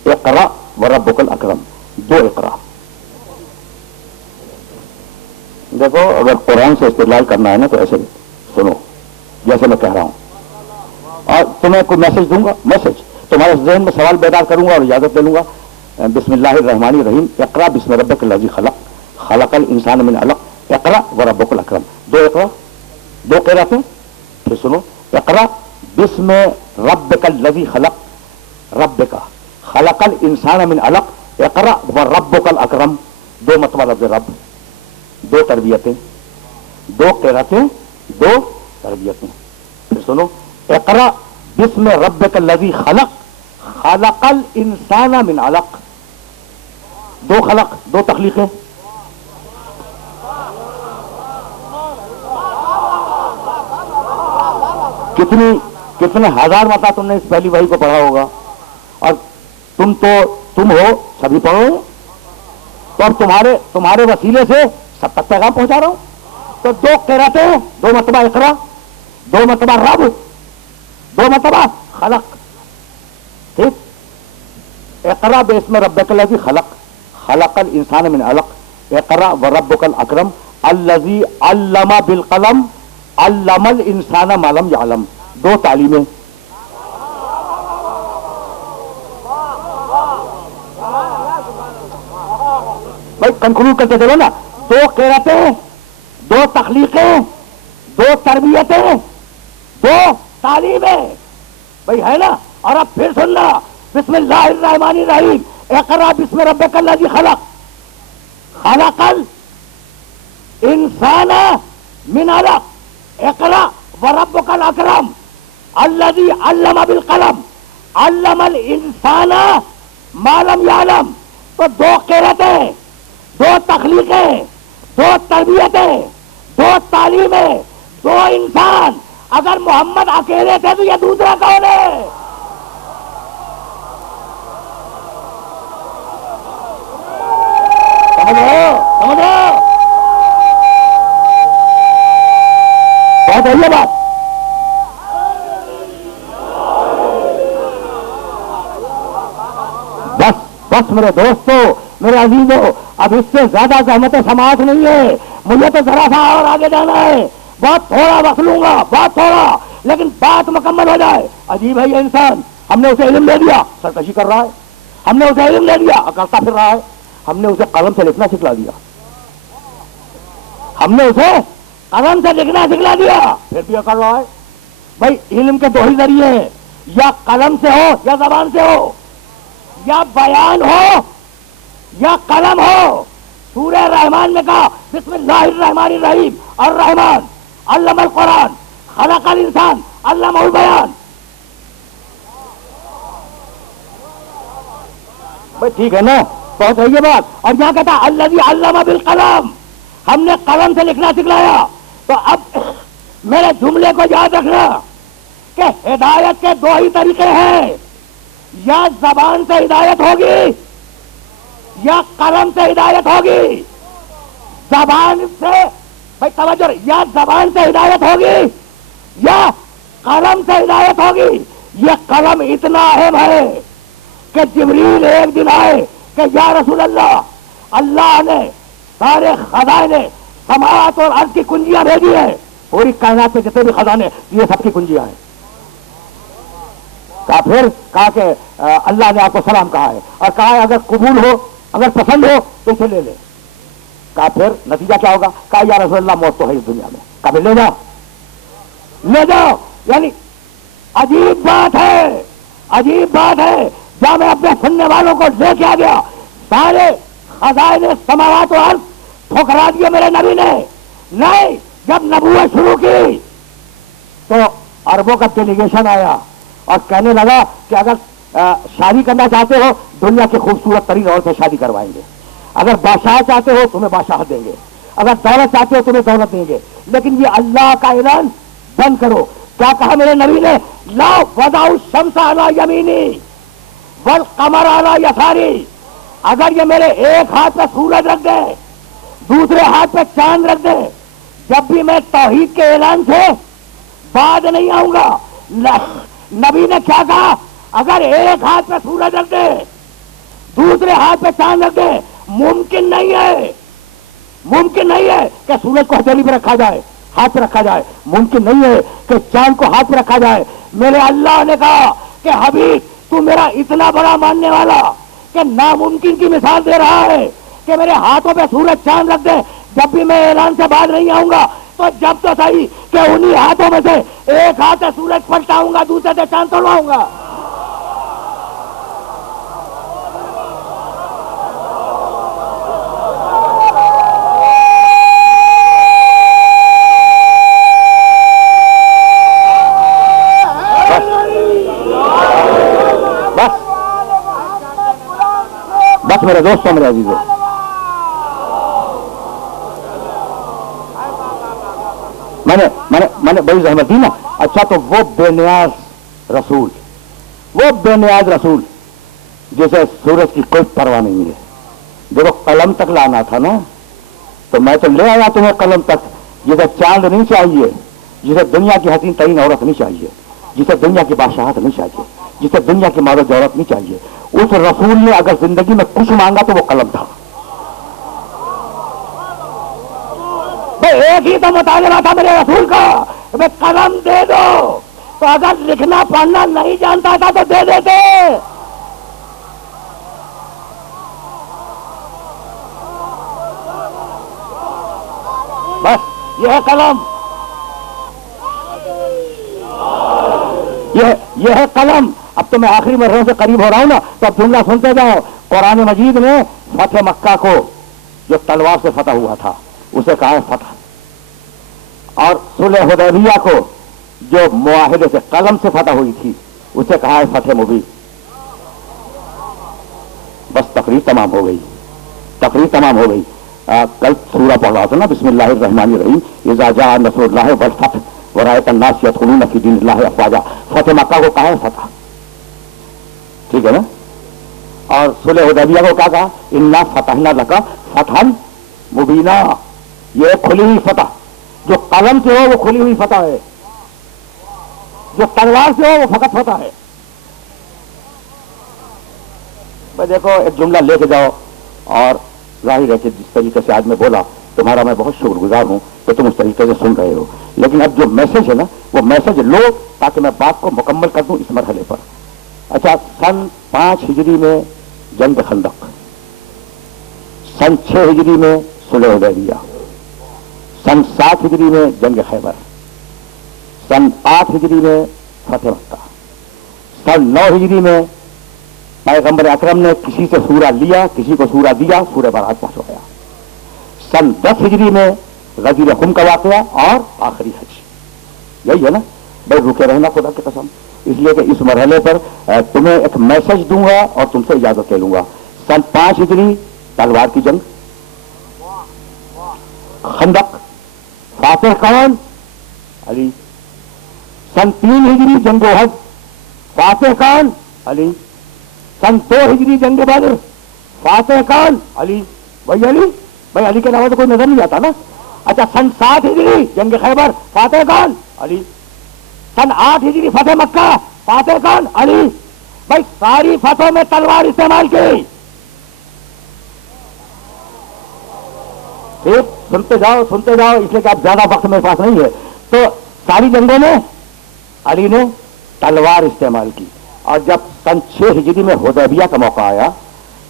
اقرأ وربک الاکرم، 2 اقرأ۔ دیکھو اگر قرآن سے استدلال کرنا ہے نا تو ایسے سنو جیسے میں کہہ رہا ہوں، اور تمہیں کوئی میسج دوں گا، میسج تمہارے ذہن میں سوال بیدار کروں گا اور اجازت لے لوں گا۔ بسم اللہ الرحمن الرحیم، اقرأ بسم ربک الذی خلق، خلق الانسان من علق، اقرأ وربک الاکرم، 2 اقرأ، 2 قرأت ہیں۔ پھر سنو، اقرأ بسم ربک الذی خلق، ربک خلق الانسان من علق، اقرأ وربک الاکرم، 2 مرتبہ لفظ رب، 2 تربیتیں، 2 قرأتیں، 2 تربیتیں۔ پھر سنو، اقرأ بسم ربک الذی خلق، خلق الانسان من علق، 2 خلق، 2 تخلیقیں۔ کتنے ہزار مرتبہ تم نے اس پہلی وحی کو پڑھا ہوگا، اور تم ہو سبھی پڑھو، تو اب تمہارے وسیلے سے سب تک پیغام پہنچا رہا ہوں۔ تو 2 قرأتیں، 2 مرتبہ اقرأ، 2 مرتبہ رب، 2 مرتبہ خلق، ٹھیک۔ اقرأ باسم ربک الذی خلق، خلق الانسان من علق، اقرأ وربک الاکرم الذی علم بالقلم علم الانسان ما لم یعلم، 2 تعلیمیں۔ بھائی کنکلوڈ کرتے چلو نا، 2 قرأتیں، دو تخلیقیں، دو تربیتیں، دو تعلیمیں، بھائی ہے نا. اور اب پھر سننا، بسم اللہ الرحمن الرحیم، اقرا بسم ربک الذی خلق، خلق الانسان من علق، اقرا وربک الاکرم الذی علم بالقلم علم الانسان ما لم یعلم. تو دو قرتیں، دو تخلیقیں، دو تربیتیں، دو تعلیمیں، دو انسان. اگر محمد اکیلے تھے تو یہ دوسرا کون ہے؟ سمجھو بہت ہے یہ بات. بس بس میرے دوستو، میرے عزیزو، اب اس سے زیادہ زحمت سماعت نہیں ہے. مجھے تو ذرا سا اور آگے جانا ہے، بہت تھوڑا وقت لوں گا، بہت تھوڑا، لیکن بات مکمل ہو جائے. عجیب ہے یہ انسان، ہم نے اسے علم دے دیا، سرکشی کر رہا ہے. ہم نے اسے علم دے دیا، اکڑتا پھر رہا ہے. ہم نے اسے قلم سے لکھنا سکھلا دیا، ہم نے اسے قلم سے لکھنا سکھلا دیا، پھر بھی اکڑ رہا ہے. بھائی علم کے دو ہی ذریعے ہیں، یا قلم سے ہو یا زبان سے ہو، یا بیان ہو یا قلم ہو. سورہ رحمان میں کہا بسم اللہ الرحمن الرحیم، الرحمن علم القرآن خلق الانسان علمہ البیان. بھائی ٹھیک ہے نا، بہت ہے یہ بات. اور یہاں کہتا الذی علم بالقلم، ہم نے قلم سے لکھنا سکھلایا. تو اب میرے جملے کو یاد رکھنا کہ ہدایت کے دو ہی طریقے ہیں، یا زبان سے ہدایت ہوگی یا قلم سے ہدایت ہوگی. زبان سے، بھائی توجہ، یا زبان سے ہدایت ہوگی یا قلم سے ہدایت ہوگی. یہ قلم اتنا اہم ہے کہ جبریل ایک دن آئے کہ یا رسول اللہ، اللہ نے سارے خزانے سماوات اور ارض کی کنجیاں بھیجی ہیں، پوری کائنات میں جتنے بھی خزانے یہ سب کی کنجیاں ہیں. کہا پھر کہا کہ اللہ نے آپ کو سلام کہا ہے اور کہا ہے اگر قبول ہو، اگر پسند ہو تو اسے لے لے. کہا پھر نتیجہ کیا ہوگا؟ کہا یا رسول اللہ موت تو ہے اس دنیا میں. کہا پھر لے جاؤ، لے جاؤ. یعنی عجیب بات ہے، عجیب بات ہے. جب میں اپنے سننے والوں کو لے کے آ گیا، سارے خزائن سماوات و ارض ٹھکرا دیے میرے نبی نے. نہیں، جب نبوت شروع کی تو عربوں کا ڈیلیگیشن آیا اور کہنے لگا کہ اگر شادی کرنا چاہتے ہو دنیا کی خوبصورت ترین عورت سے شادی کروائیں گے، اگر بادشاہ چاہتے ہو تمہیں بادشاہ دیں گے، اگر دولت چاہتے ہو تمہیں دولت دیں گے، لیکن یہ اللہ کا اعلان بند کرو. کیا کہا میرے نبی نے؟ لا وضع الشمس علی یمینی والقمر علی یساری. اگر یہ میرے ایک ہاتھ پہ سورج رکھ دے، دوسرے ہاتھ پہ چاند رکھ دے، جب بھی میں توحید کے اعلان سے بعد نہیں آؤں گا. نبی نے کیا کہا؟ اگر ایک ہاتھ پہ سورج رکھ دے، دوسرے ہاتھ پہ چاند رکھ دے، ممکن نہیں ہے، ممکن نہیں ہے کہ سورج کو ہتھیلی پہ رکھا جائے، ہاتھ پہ رکھا جائے. ممکن نہیں ہے کہ چاند کو ہاتھ پہ رکھا جائے. میرے اللہ نے کہا کہ حبیب تو میرا اتنا بڑا ماننے والا کہ ناممکن کی مثال دے رہا ہے کہ میرے ہاتھوں پہ سورج چاند رکھ دے، جب بھی میں اعلان سے بعد نہیں آؤں گا تو جب تو صحیح کہ انہی ہاتھوں میں سے ایک ہاتھ سے سورج پلٹاؤں گا، دوسرے سے چاند توڑواؤں گا. بس میرے دوستوں، میرے عزیزوں، میں نے بڑی زحمت دی نا. اچھا تو وہ بے نیاز رسول، وہ بے نیاز رسول جسے سورج کی کوئی پرواہ نہیں ہے، دیکھو قلم تک لانا تھا نا، تو میں تو لے آیا تمہیں قلم تک. جسے چاند نہیں چاہیے، جسے دنیا کی حسین ترین عورت نہیں چاہیے، جسے دنیا کی بادشاہت نہیں چاہیے، جسے دنیا کی مال و دولت نہیں چاہیے، اس رسول نے اگر زندگی میں کچھ مانگا تو وہ قلم تھا. ایک ہی تو مطالبہ تھا میرے رسول کا، میں قلم دے دو. تو اگر لکھنا پڑھنا نہیں جانتا تھا تو دے دیتے. بس یہ ہے قلم، یہ ہے قلم۔ اب تو میں آخری مرحلے سے قریب ہو رہا ہوں نا، تو اب جملہ سنتے جاؤ۔ قرآن مجید میں فتح مکہ کو جو تلوار سے فتح ہوا تھا اسے کہا ہے فتح، اور صلح حدیبیہ کو جو معاہدے سے قلم سے فتح ہوئی تھی اسے کہا ہے فتح مبین۔ بس تقریر تمام ہو گئی، تقریر تمام ہو گئی۔ کل سورہ پڑھ رہا تھا نا، بسم اللہ الرحمن الرحیم، اذا جاء نصر اللہ والفتح ورأیت الناس يدخلون فی دین اللہ افواجا۔ فتح مکہ کو کہا ہے فتح، ٹھیک ہے نا؟ اور صلح حدیبیہ کو کیا کہا؟ انا فتحنا لک فتحا مبینا۔ یہ کھلی ہوئی فتح، جو قلم سے ہو وہ کھلی ہوئی فتح ہے، جو تلوار سے ہو وہ فقط فتح ہے۔ میں دیکھو ایک جملہ لے کے جاؤ، اور ظاہر ہے کہ جس طریقے سے آج میں بولا تمہارا میں بہت شکر گزار ہوں کہ تم اس طریقے سے سن رہے ہو، لیکن اب جو میسج ہے نا وہ میسج لو تاکہ میں بات کو مکمل کر دوں اس مرحلے پر۔ اچھا، سن 5 ہجری میں جنگ خندق، سن 6 ہجری میں صلح حدیبیہ، سن 7 ہجری میں جنگ خیبر، سن 8 ہجری میں فتح مکہ، سن 9 ہجری میں پیغمبر اکرم نے کسی سے سورہ لیا، کسی کو سورہ دیا، سورہ برات پہنچوایا۔ سن 10 ہجری میں غدیر خم کا واقعہ اور آخری حج۔ یہی ہے نا بھائی، رکے رہنا خدا کی قسم، اس لیے کہ اس مرحلے پر تمہیں ایک میسج دوں گا اور تم سے اجازت لے لوں گا۔ سن 5 ہجری تلوار کی جنگ، خندق، فاتح کون؟ علی۔ سن 3 ہجری جنگ احد، فاتح کون؟ علی۔ سن 2 ہجری جنگ بدر، فاتح کون؟ علی۔ بھائی علی، بھائی علی کے علاوہ تو کوئی نظر نہیں آتا نا۔ اچھا، سن 7 ہجری جنگ خیبر، فاتح کون؟ علی۔ سن 8 ہجری فتح مکہ، فاتح کون؟ علی۔ بھائی ساری فتحوں میں تلوار استعمال کی۔ ٹھیک، سنتے جاؤ سنتے جاؤ، اس لیے کہ اب زیادہ وقت میرے پاس نہیں ہے۔ تو ساری جنگوں میں علی نے تلوار استعمال کی، اور جب سن 6 ہجری میں حدیبیہ کا موقع آیا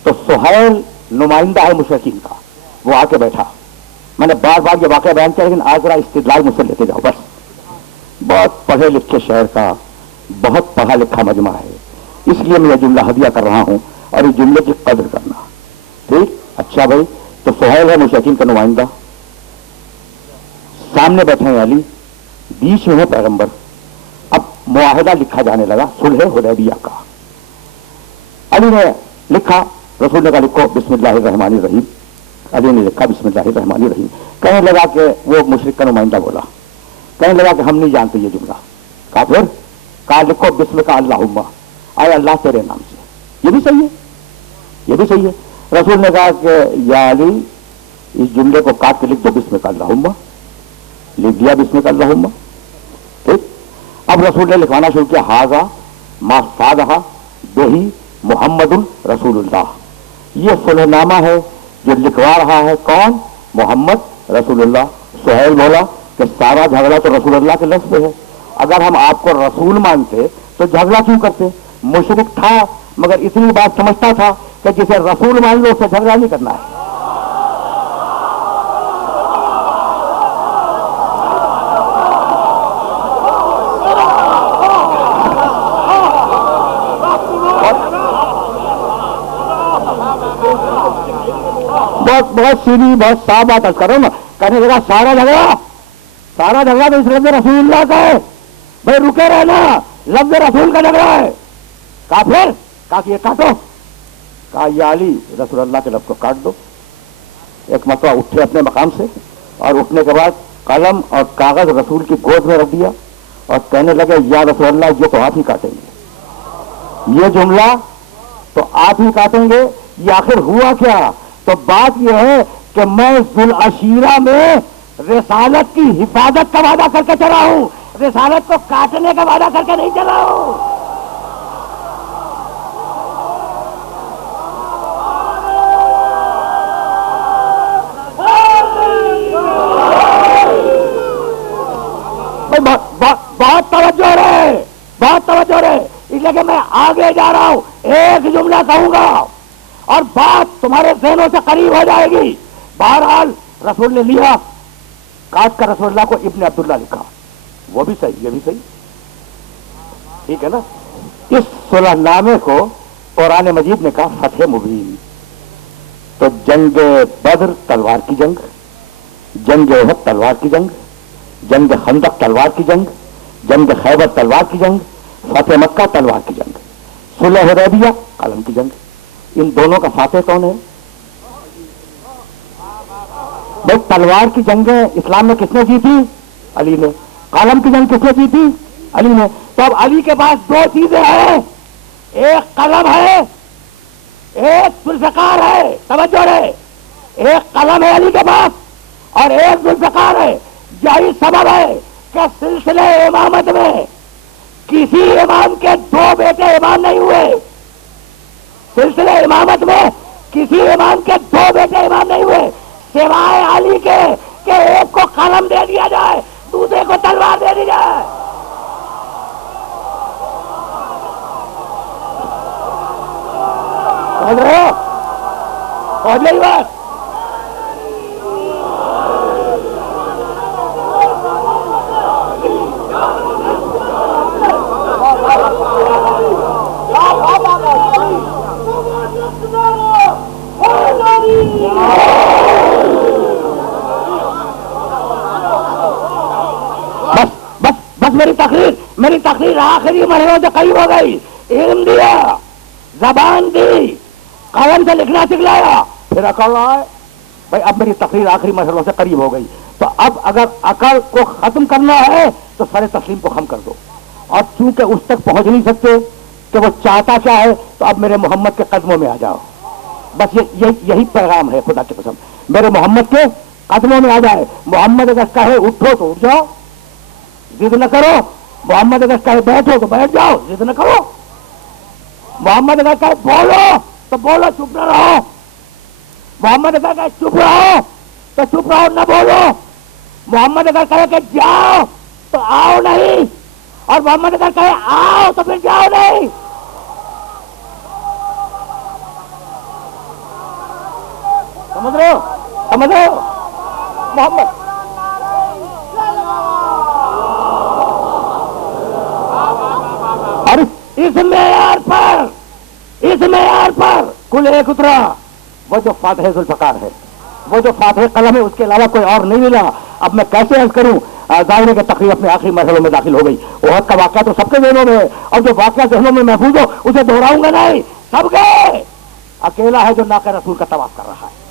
تو سہیل نمائندہ ہے مشرکین کا، وہ آ کے بیٹھا۔ میں نے بار بار یہ واقعہ بیان کیا، لیکن آج ذرا استدلال مجھ سے لیتے جاؤ بس۔ بہت پڑھے لکھے شہر کا بہت پڑھا لکھا مجمع ہے، اس لیے میں یہ جملہ ہدیہ کر رہا ہوں، اور اس جملے کی قدر کرنا، ٹھیک؟ اچھا بھائی، تو سہیل ہے مشرکین کا نمائندہ، سامنے بیٹھے ہیں علی، بیچ میں ہے پیغمبر۔ اب معاہدہ لکھا جانے لگا صلح حدیبیہ کا۔ علی نے لکھا، رسول نے کہا لکھو بسم اللہ الرحمن الرحیم۔ علی نے لکھا بسم اللہ الرحمن الرحیم۔ کہنے لگا کہ وہ مشرک کا نمائندہ بولا، کہنے لگا کہ ہم نہیں جانتے یہ جملہ۔ کہا پھر؟ کہا لکھو بسم کا اللہم، آئے اللہ تیرے نام سے۔ یہ بھی صحیح ہے، یہ بھی صحیح ہے۔ رسول نے کہا کہ یا علی اس جملے کو کاٹ کے لکھ دو بسم کا اللہم، لکھ دیا بسم کا اللہم، ٹھیک؟ اب رسول نے لکھوانا شروع کیا، ہاذا ما صادہ بہی محمد رسول اللہ۔ یہ صلح نامہ ہے جو لکھوا رہا ہے کون؟ محمد رسول اللہ۔ سہیل بولا کہ سارا جھگڑا تو رسول اللہ کے لفظ پہ ہے، اگر ہم آپ کو رسول مانتے تو جھگڑا کیوں کرتے؟ مشرک تھا مگر اتنی بات سمجھتا تھا کہ جسے رسول مان لو اس سے جھگڑا نہیں کرنا ہے۔ بہت سیدھی بہت صاف بات کرو نا، کہنے لگا سارا جھگڑا تو اس لفظ رسول اللہ کا ہے، بھائی رکے رہنا، لفظ رسول کا جھگڑا ہے۔ کہا پھر؟ کہا کہ یہ کاٹو۔ کہا یا علی رسول اللہ کے لفظ کو کاٹ دو۔ ایک مرتبہ اٹھے اپنے مقام سے، اور اٹھنے کے بعد قلم اور کاغذ رسول کی گود میں رکھ دیا، اور کہنے لگے یا رسول اللہ یہ تو آپ ہی کاٹیں گے، یہ جملہ تو آپ ہی کاٹیں گے۔ یہ آخر ہوا کیا؟ تو بات یہ ہے کہ میں ذوالعشیرہ میں رسالت کی حفاظت کا وعدہ کر کے چلا ہوں، رسالت کو کاٹنے کا وعدہ کر کے نہیں چلا ہوں۔ بہت توجہ رہے، بہت توجہ رہے، اس لیے کہ میں آگے جا رہا ہوں، ایک جملہ کہوں گا اور بات تمہارے ذہنوں سے قریب ہو جائے گی۔ بہرحال رسول نے لیا، کاٹ کر رسول اللہ کو ابن عبداللہ لکھا، وہ بھی صحیح، یہ بھی صحیح، ٹھیک ہے نا. اس صلح نامے کو قرآن مجید نے کہا فتح مبین. تو جنگ بدر تلوار کی جنگ، جنگ احد تلوار کی جنگ، جنگ خندق تلوار کی جنگ، جنگ خیبر تلوار کی جنگ، فتح مکہ تلوار کی جنگ، صلح حدیبیہ قلم کی جنگ. ان دونوں کا فاتح کون ہے؟ بھائی تلوار کی جنگیں اسلام میں کس نے جیتی؟ علی نے. قلم کی جنگ کس نے جیتی؟ علی نے. تو اب علی کے پاس دو چیزیں ہیں، ایک قلم ہے، ایک ذوالفقار ہے. توجہ رہے، ایک قلم ہے علی کے پاس اور ایک ذوالفقار ہے. یہی سبب ہے کہ سلسلے امامت میں کسی امام کے دو بیٹے امام نہیں ہوئے. سلسلے امامت میں کسی امام کے دو بیٹے امام نہیں ہوئے سوائے علی کے کہ ایک کو قلم دے دیا جائے، دوسرے کو تلوار دے دی جائے. سمجھ رہے ہو؟ سمجھ لئی بات. بس میری تقریر آخری مرحلوں سے قریب ہو گئی. علم دیا، زبان دی، قلم سے لکھنا سکھلایا، پھر عقل آئے. بھائی اب میری تقریر آخری مرحلوں سے قریب ہو گئی، تو اب اگر عقل کو ختم کرنا ہے تو سر تسلیم کو خم کر دو. اور چونکہ اس تک پہنچ نہیں سکتے کہ وہ چاہتا کیا ہے، تو اب میرے محمد کے قدموں میں آ جاؤ. بس یہی پیغام ہے. خدا کی قسم میرے محمد کے قدموں میں آ جائے. محمد اگر کہے اٹھو تو اٹھ جاؤ، ضد نہ کرو. محمد اگر کہے بیٹھو تو بیٹھ جاؤ، ضد نہ کرو. محمد اگر کہے بولو تو بولو، چپ نہ رہو. محمد اگر کہے چپ رہو تو چپ رہو، نہ بولو. محمد اگر کہے کہ جاؤ تو آؤ نہیں، اور محمد اگر کہے آؤ تو پھر جاؤ نہیں. سمجھ رہے ہو؟ سمجھ رہے ہو؟ محمد اور اس معیار پر کل ایک اترا. وہ جو فاتح ذوالفقار ہے، وہ جو فاتح قلم ہے، اس کے علاوہ کوئی اور نہیں ملا. اب میں کیسے عرض کروں؟ ظاہر ہے کہ تقریر اپنے آخری مرحلوں میں داخل ہو گئی. احد کا واقعہ تو سب کے ذہنوں میں ہے، اور جو واقعہ ذہنوں میں محفوظ ہو اسے دہراؤں گا نہیں. سب گئے، اکیلا ہے جو ناقہ رسول کا طواف کر رہا ہے.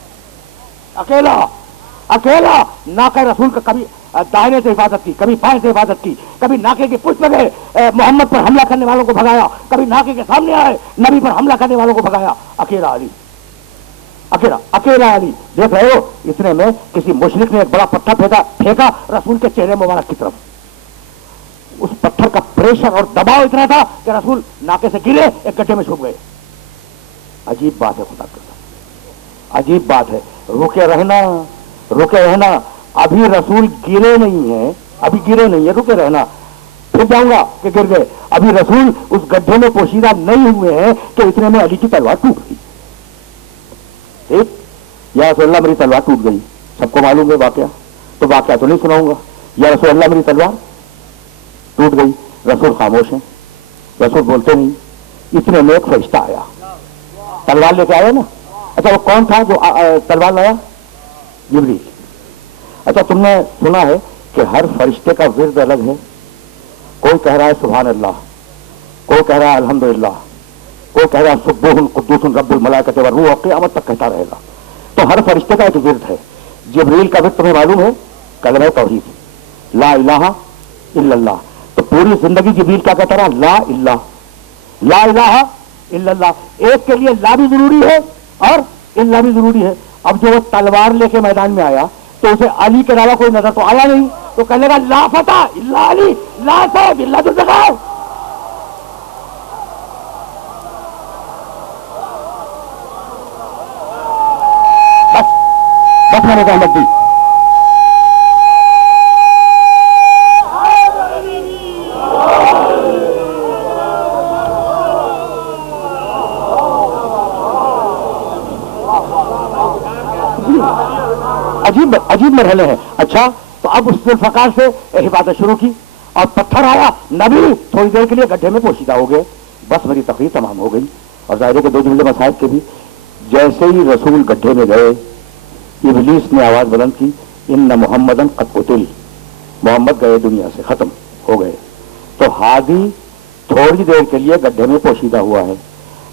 اکیلا ناقہ رسول کا کبھی دائنے سے حفاظت کی، کبھی بائیں سے حفاظت کی، کبھی ناقے کی پشت پہ گئے محمد پر حملہ کرنے والوں کو بھگایا، کبھی ناقے کے سامنے آئے نبی پر حملہ کرنے والوں کو بھگایا. اکیلا علی، اکیلا علی. دیکھ رہے ہو اتنے میں کسی مشرک نے ایک بڑا پتھر پھینکا رسول کے چہرے مبارک کی طرف. اس پتھر کا پریشر اور دباؤ اتنا تھا کہ رسول ناقے سے گرے، ایک گڈھے میں چھپ گئے. عجیب بات ہے خدا کا، عجیب بات ہے. رکے رہنا. ابھی رسول گرے نہیں ہیں، رکے رہنا. پھر جاؤں گا کہ گر گئے. ابھی رسول اس گڈھے میں پوشیدہ نہیں ہوئے ہیں کہ اتنے میں علی کی تلوار ٹوٹ گئی. ٹھیک، یا رسول اللہ میری تلوار ٹوٹ گئی. سب کو معلوم ہے واقعہ، تو واقعہ تو نہیں سناؤں گا. یا رسول اللہ میری تلوار ٹوٹ گئی. رسول خاموش ہیں، رسول بولتے نہیں. اتنے میں ایک فرشتہ آیا، تلوار لے کے آیا نا. اچھا وہ کون تھا جو تلوار لایا؟ جبریل. اچھا تم نے سنا ہے کہ ہر فرشتے کا ورد الگ ہے. کوئی کہہ رہا ہے سبحان اللہ، کوئی کہہ رہا ہے الحمدللہ، کوئی کہہ رہا ہے سبوح قدوس رب الملائکۃ والروح، قیامت تک کہتا رہے گا. تو ہر فرشتے کا ایک ورد ہے. جبریل کا ورد تمہیں معلوم ہے؟ کلمہ توحید، لا الہ الا اللہ. تو پوری زندگی جبریل کیا کہتا رہا؟ لا الہ الا اللہ. ایک کے لیے لا بھی ضروری ہے اور الا بھی ضروری ہے. اب جو وہ تلوار لے کے میدان میں آیا تو اسے علی کے علاوہ کوئی نظر تو آیا نہیں، تو کہنے لگا لا فتح الا علی، لا صاحب الا ذوالفقار. بس میں نے رحمت دی. عجیب مرحلے ہیں. اچھا تو اب اس ذوالفقار سے عبادت شروع کی اور پتھر آیا، نبی تھوڑی دیر کے لیے گڈھے میں پوشیدہ ہو گئے، بس میری تقریر تمام ہو گئی۔ اور ظاہر ہے کہ 2 جملے مسائب کے بھی، جیسے ہی رسول گڈھے میں گئے ابلیس نے آواز بلند کی، ان محمدن قد قتل، محمد گئے دنیا سے، ختم ہو گئے۔ تو ہادی تھوڑی دیر کے لیے گڈھے میں پوشیدہ ہوا ہے۔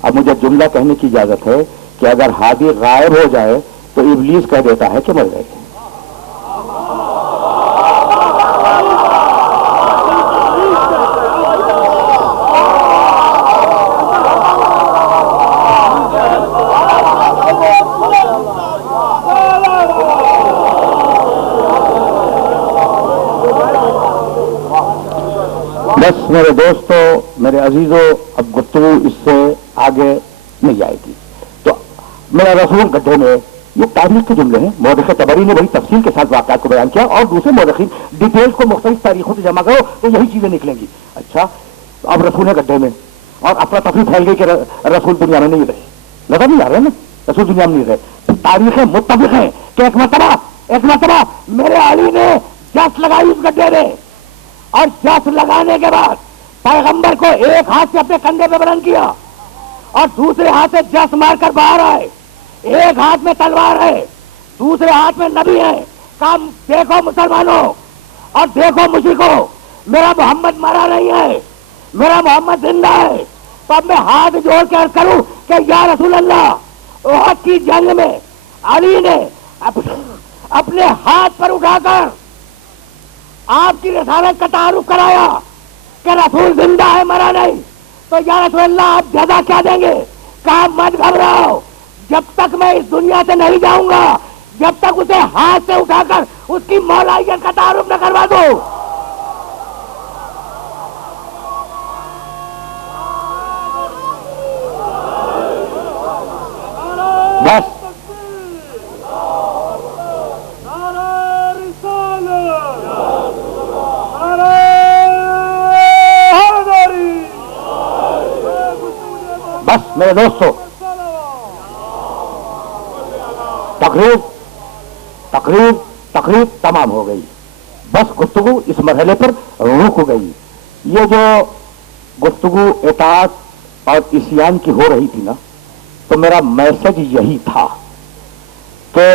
اب مجھے جملہ کہنے کی اجازت ہے کہ اگر ہادی غائب ہو جائے تو ابلیس کہہ دیتا ہے کہ مر گئے۔ بس میرے دوستو، میرے عزیزوں، اب گفتگو اس سے آگے نہیں جائے گی۔ تو میرا رسول گڈھے میں، یہ تاریخ کے جملے ہیں، مورخ طبری نے بڑی تفصیل کے ساتھ واقعات کو بیان کیا، اور دوسرے مورخین ڈیٹیلز کو مختلف تاریخوں سے جمع کرو تو یہی چیزیں نکلیں گی۔ اچھا، اب رسول ہے گڈھے میں اور افراتفری پھیل گئی کہ رسول دنیا میں نہیں رہے، نظر نہیں آ رہے نا، رسول دنیا میں نہیں رہے۔ تاریخیں متفق ہیں کہ ایک مرتبہ میرے علی نے جس لگائی اس گڈھے میں، اور جس لگانے کے بعد پیغمبر کو ایک ہاتھ سے اپنے کندھے پہ بلند کیا اور دوسرے ہاتھ سے جس مار کر باہر آئے، ایک ہاتھ میں تلوار ہے، دوسرے ہاتھ میں نبی ہے، کہا دیکھو مسلمانوں اور دیکھو مشرکو، میرا محمد مرا نہیں ہے، میرا محمد زندہ ہے۔ تو اب میں ہاتھ جوڑ کے عرض کروں کہ یا رسول اللہ، احد کی جنگ میں علی نے اپنے ہاتھ پر اٹھا کر آپ کی رسالت کا تعارف کرایا کہ رسول زندہ ہے، مرا نہیں۔ تو یا رسول اللہ آپ جزا کیا دیں گے؟ کہا مت گھبراؤ، جب تک میں اس دنیا سے نہیں جاؤں گا جب تک اسے ہاتھ سے اٹھا کر اس کی مولائیت کا تعارف نہ کروا دو۔ بس بس میرے دوستو، تقریر تمام ہو گئی، بس گفتگو اس مرحلے پر رک گئی۔ یہ جو گفتگو اطاعت اور عصیان کی ہو رہی تھی نا، تو میرا میسج یہی تھا کہ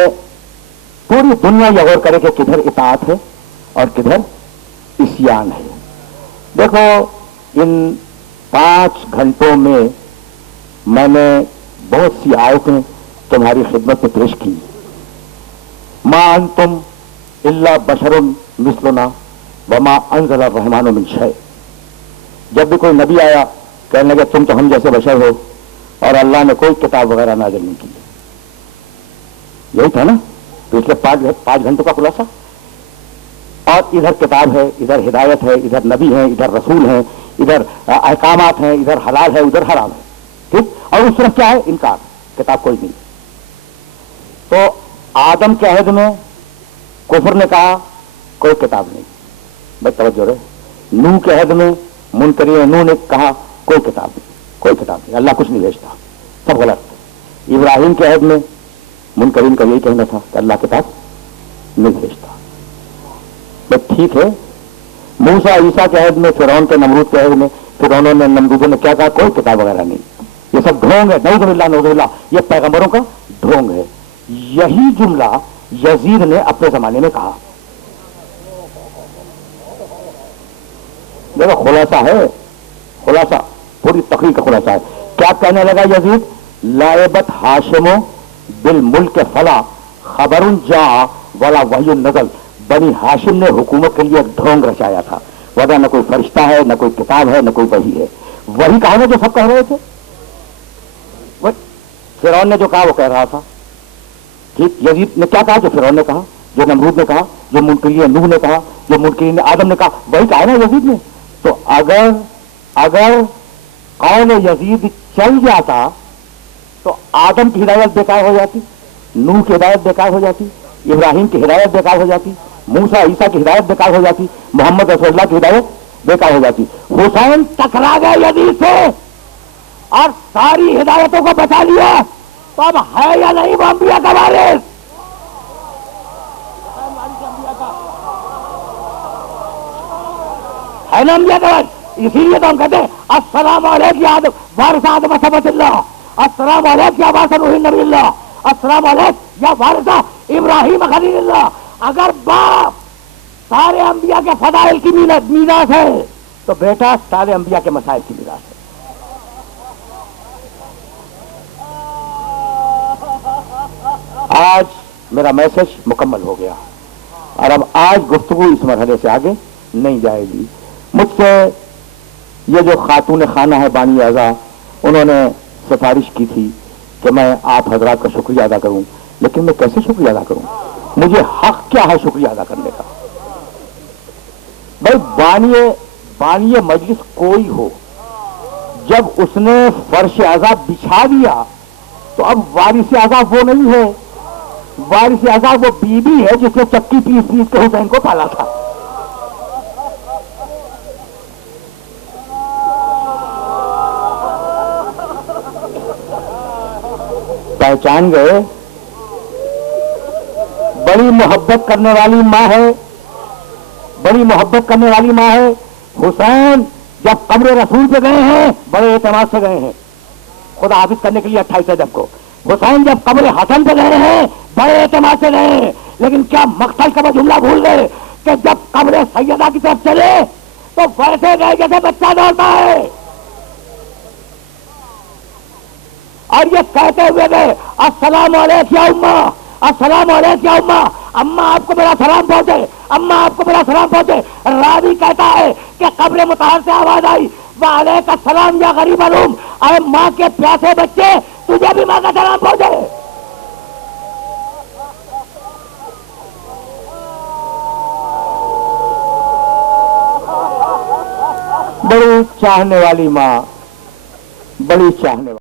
پوری دنیا یہ غور کرے کہ کدھر اطاعت ہے اور کدھر عصیان ہے۔ دیکھو، ان 5 گھنٹوں میں میں نے بہت سی آیتیں تمہاری خدمت میں پیش کی۔ ما انتم الا بشر مثلنا وما انزل الرحمن من شیء۔ جب بھی کوئی نبی آیا کہنے لگے تم تو ہم جیسے بشر ہو اور اللہ نے کوئی کتاب وغیرہ نازل نہیں کی۔ یہی تھا نا پچھلے 5 گھنٹوں کا خلاصہ۔ اور ادھر کتاب ہے، ادھر ہدایت ہے، ادھر نبی ہیں، ادھر رسول ہیں، ادھر احکامات ہیں، ادھر حلال ہے، ادھر حرام ہے، ٹھیک؟ اور اس طرف کیا ہے؟ انکار، کتاب کوئی نہیں۔ تو آدم کے عہد میں کفر نے کہا کوئی کتاب نہیں، بھائی توجہ رہے۔ نوح کے عہد میں منکرین نوح نے کہا کوئی کتاب نہیں، کوئی کتاب نہیں، اللہ کچھ نہیں بھیجتا، سب غلط۔ ابراہیم کے عہد میں منکرین کا یہی کہنا تھا کہ اللہ کتاب نہیں بھیجتا، بس ٹھیک ہے۔ موسیٰ عیسیٰ کے عہد میں، فرعون کے نمرود کے عہد میں، فرعونوں نے نمرودوں نے کیا کہا؟ کوئی کتاب وغیرہ نہیں، یہ سب ڈھونگ ہے، نعوذ باللہ نعوذ باللہ، یہ پیغمبروں کا ڈھونگ ہے۔ یہی جملہ یزید نے اپنے زمانے میں کہا۔ دیکھو خلاصہ ہے، خلاصہ پوری تقریر کا خلاصہ ہے۔ کیا کہنے لگا یزید؟ لائبت ہاشم بالملک فلا خبر جاء ولا وحی نزل۔ بنی ہاشم نے حکومت کے لیے ایک ڈھونگ رچایا تھا، وجہ نہ کوئی فرشتہ ہے، نہ کوئی کتاب ہے، نہ کوئی وحی ہے۔ وہی کہا نا جو سب کہہ رہے تھے، فرعون نے جو کہا وہ کہہ رہا تھا، ٹھیک؟ یزید نے کیا کہا؟ جو فرعون نے کہا، جو نمرود نے کہا، جو منکرین نوح نے کہا، جو منکرین آدم نے کہا، وہی کہا نا یزید نے۔ تو اگر قول یزید چل جاتا تو آدم کی ہدایت بیکار ہو جاتی، نوح کی ہدایت بیکار ہو جاتی، ابراہیم کی ہدایت بیکار ہو جاتی، موسیٰ عیسیٰ کی ہدایت بیکار ہو جاتی، محمد رسول اللہ کی ہدایت بیکار ہو جاتی۔ حسین ٹکرا گئے یزید سے اور ساری ہدایتوں کو بچا لیا، تو اب ہے یا نہیں وہ انبیاء کا وارث؟ ہے نا انبیاء کے بعد. اسی لیے تو ہم کہتے ہیں السلام علیکم یا وارث آدم صفوت اللہ، السلام علیکم یا وارث نوح نبی اللہ، السلام علیکم یا وارث ابراہیم خلیل اللہ. اگر باپ سارے انبیاء کے فضائل کی میراث ہے تو بیٹا سارے انبیاء کے مسائل کی میراث ہے. آج میرا میسج مکمل ہو گیا اور اب آج گفتگو اس مرحلے سے آگے نہیں جائے گی. مجھ سے یہ جو خاتون خانہ ہے بانی اعضا، انہوں نے سفارش کی تھی کہ میں آپ حضرات کا شکریہ ادا کروں، لیکن میں کیسے شکریہ ادا کروں؟ مجھے حق کیا ہے شکریہ ادا کرنے کا؟ بھائی بانی مجلس کوئی ہو، جب اس نے فرش عذاب بچھا دیا تو اب وارث عذاب وہ نہیں ہے، وارث عذاب وہ بی بی ہے جس نے چکی پیس پیس کے حسین کو پالا تھا. پہچان گئے؟ بڑی محبت کرنے والی ماں ہے، بڑی محبت کرنے والی ماں ہے. حسین جب قبر رسول پہ گئے ہیں بڑے اعتماد سے گئے ہیں خدا حافظ کرنے کے لیے 28 رجب کو. حسین جب قبر حسن پہ گئے ہیں بڑے اعتماد سے گئے ہیں، لیکن کیا مقتل کا وہ جملہ بھول گئے کہ جب قبر سیدہ کی طرف چلے تو ویسے گئے جیسے بچہ دوڑتا ہے، اور یہ کہتے ہوئے گئے السلام علیکم یا اماں، السلام علیکم یا اماں، اماں آپ کو میرا سلام پہنچے، اماں آپ کو میرا سلام پہنچے. راوی کہتا ہے کہ قبر مطہر سے آواز آئی وعلیک السلام یا غریب الام، اے ماں کے پیاسے بچے تجھے بھی ماں کا سلام پہنچے. بڑی چاہنے والی ماں، بڑی چاہنے والی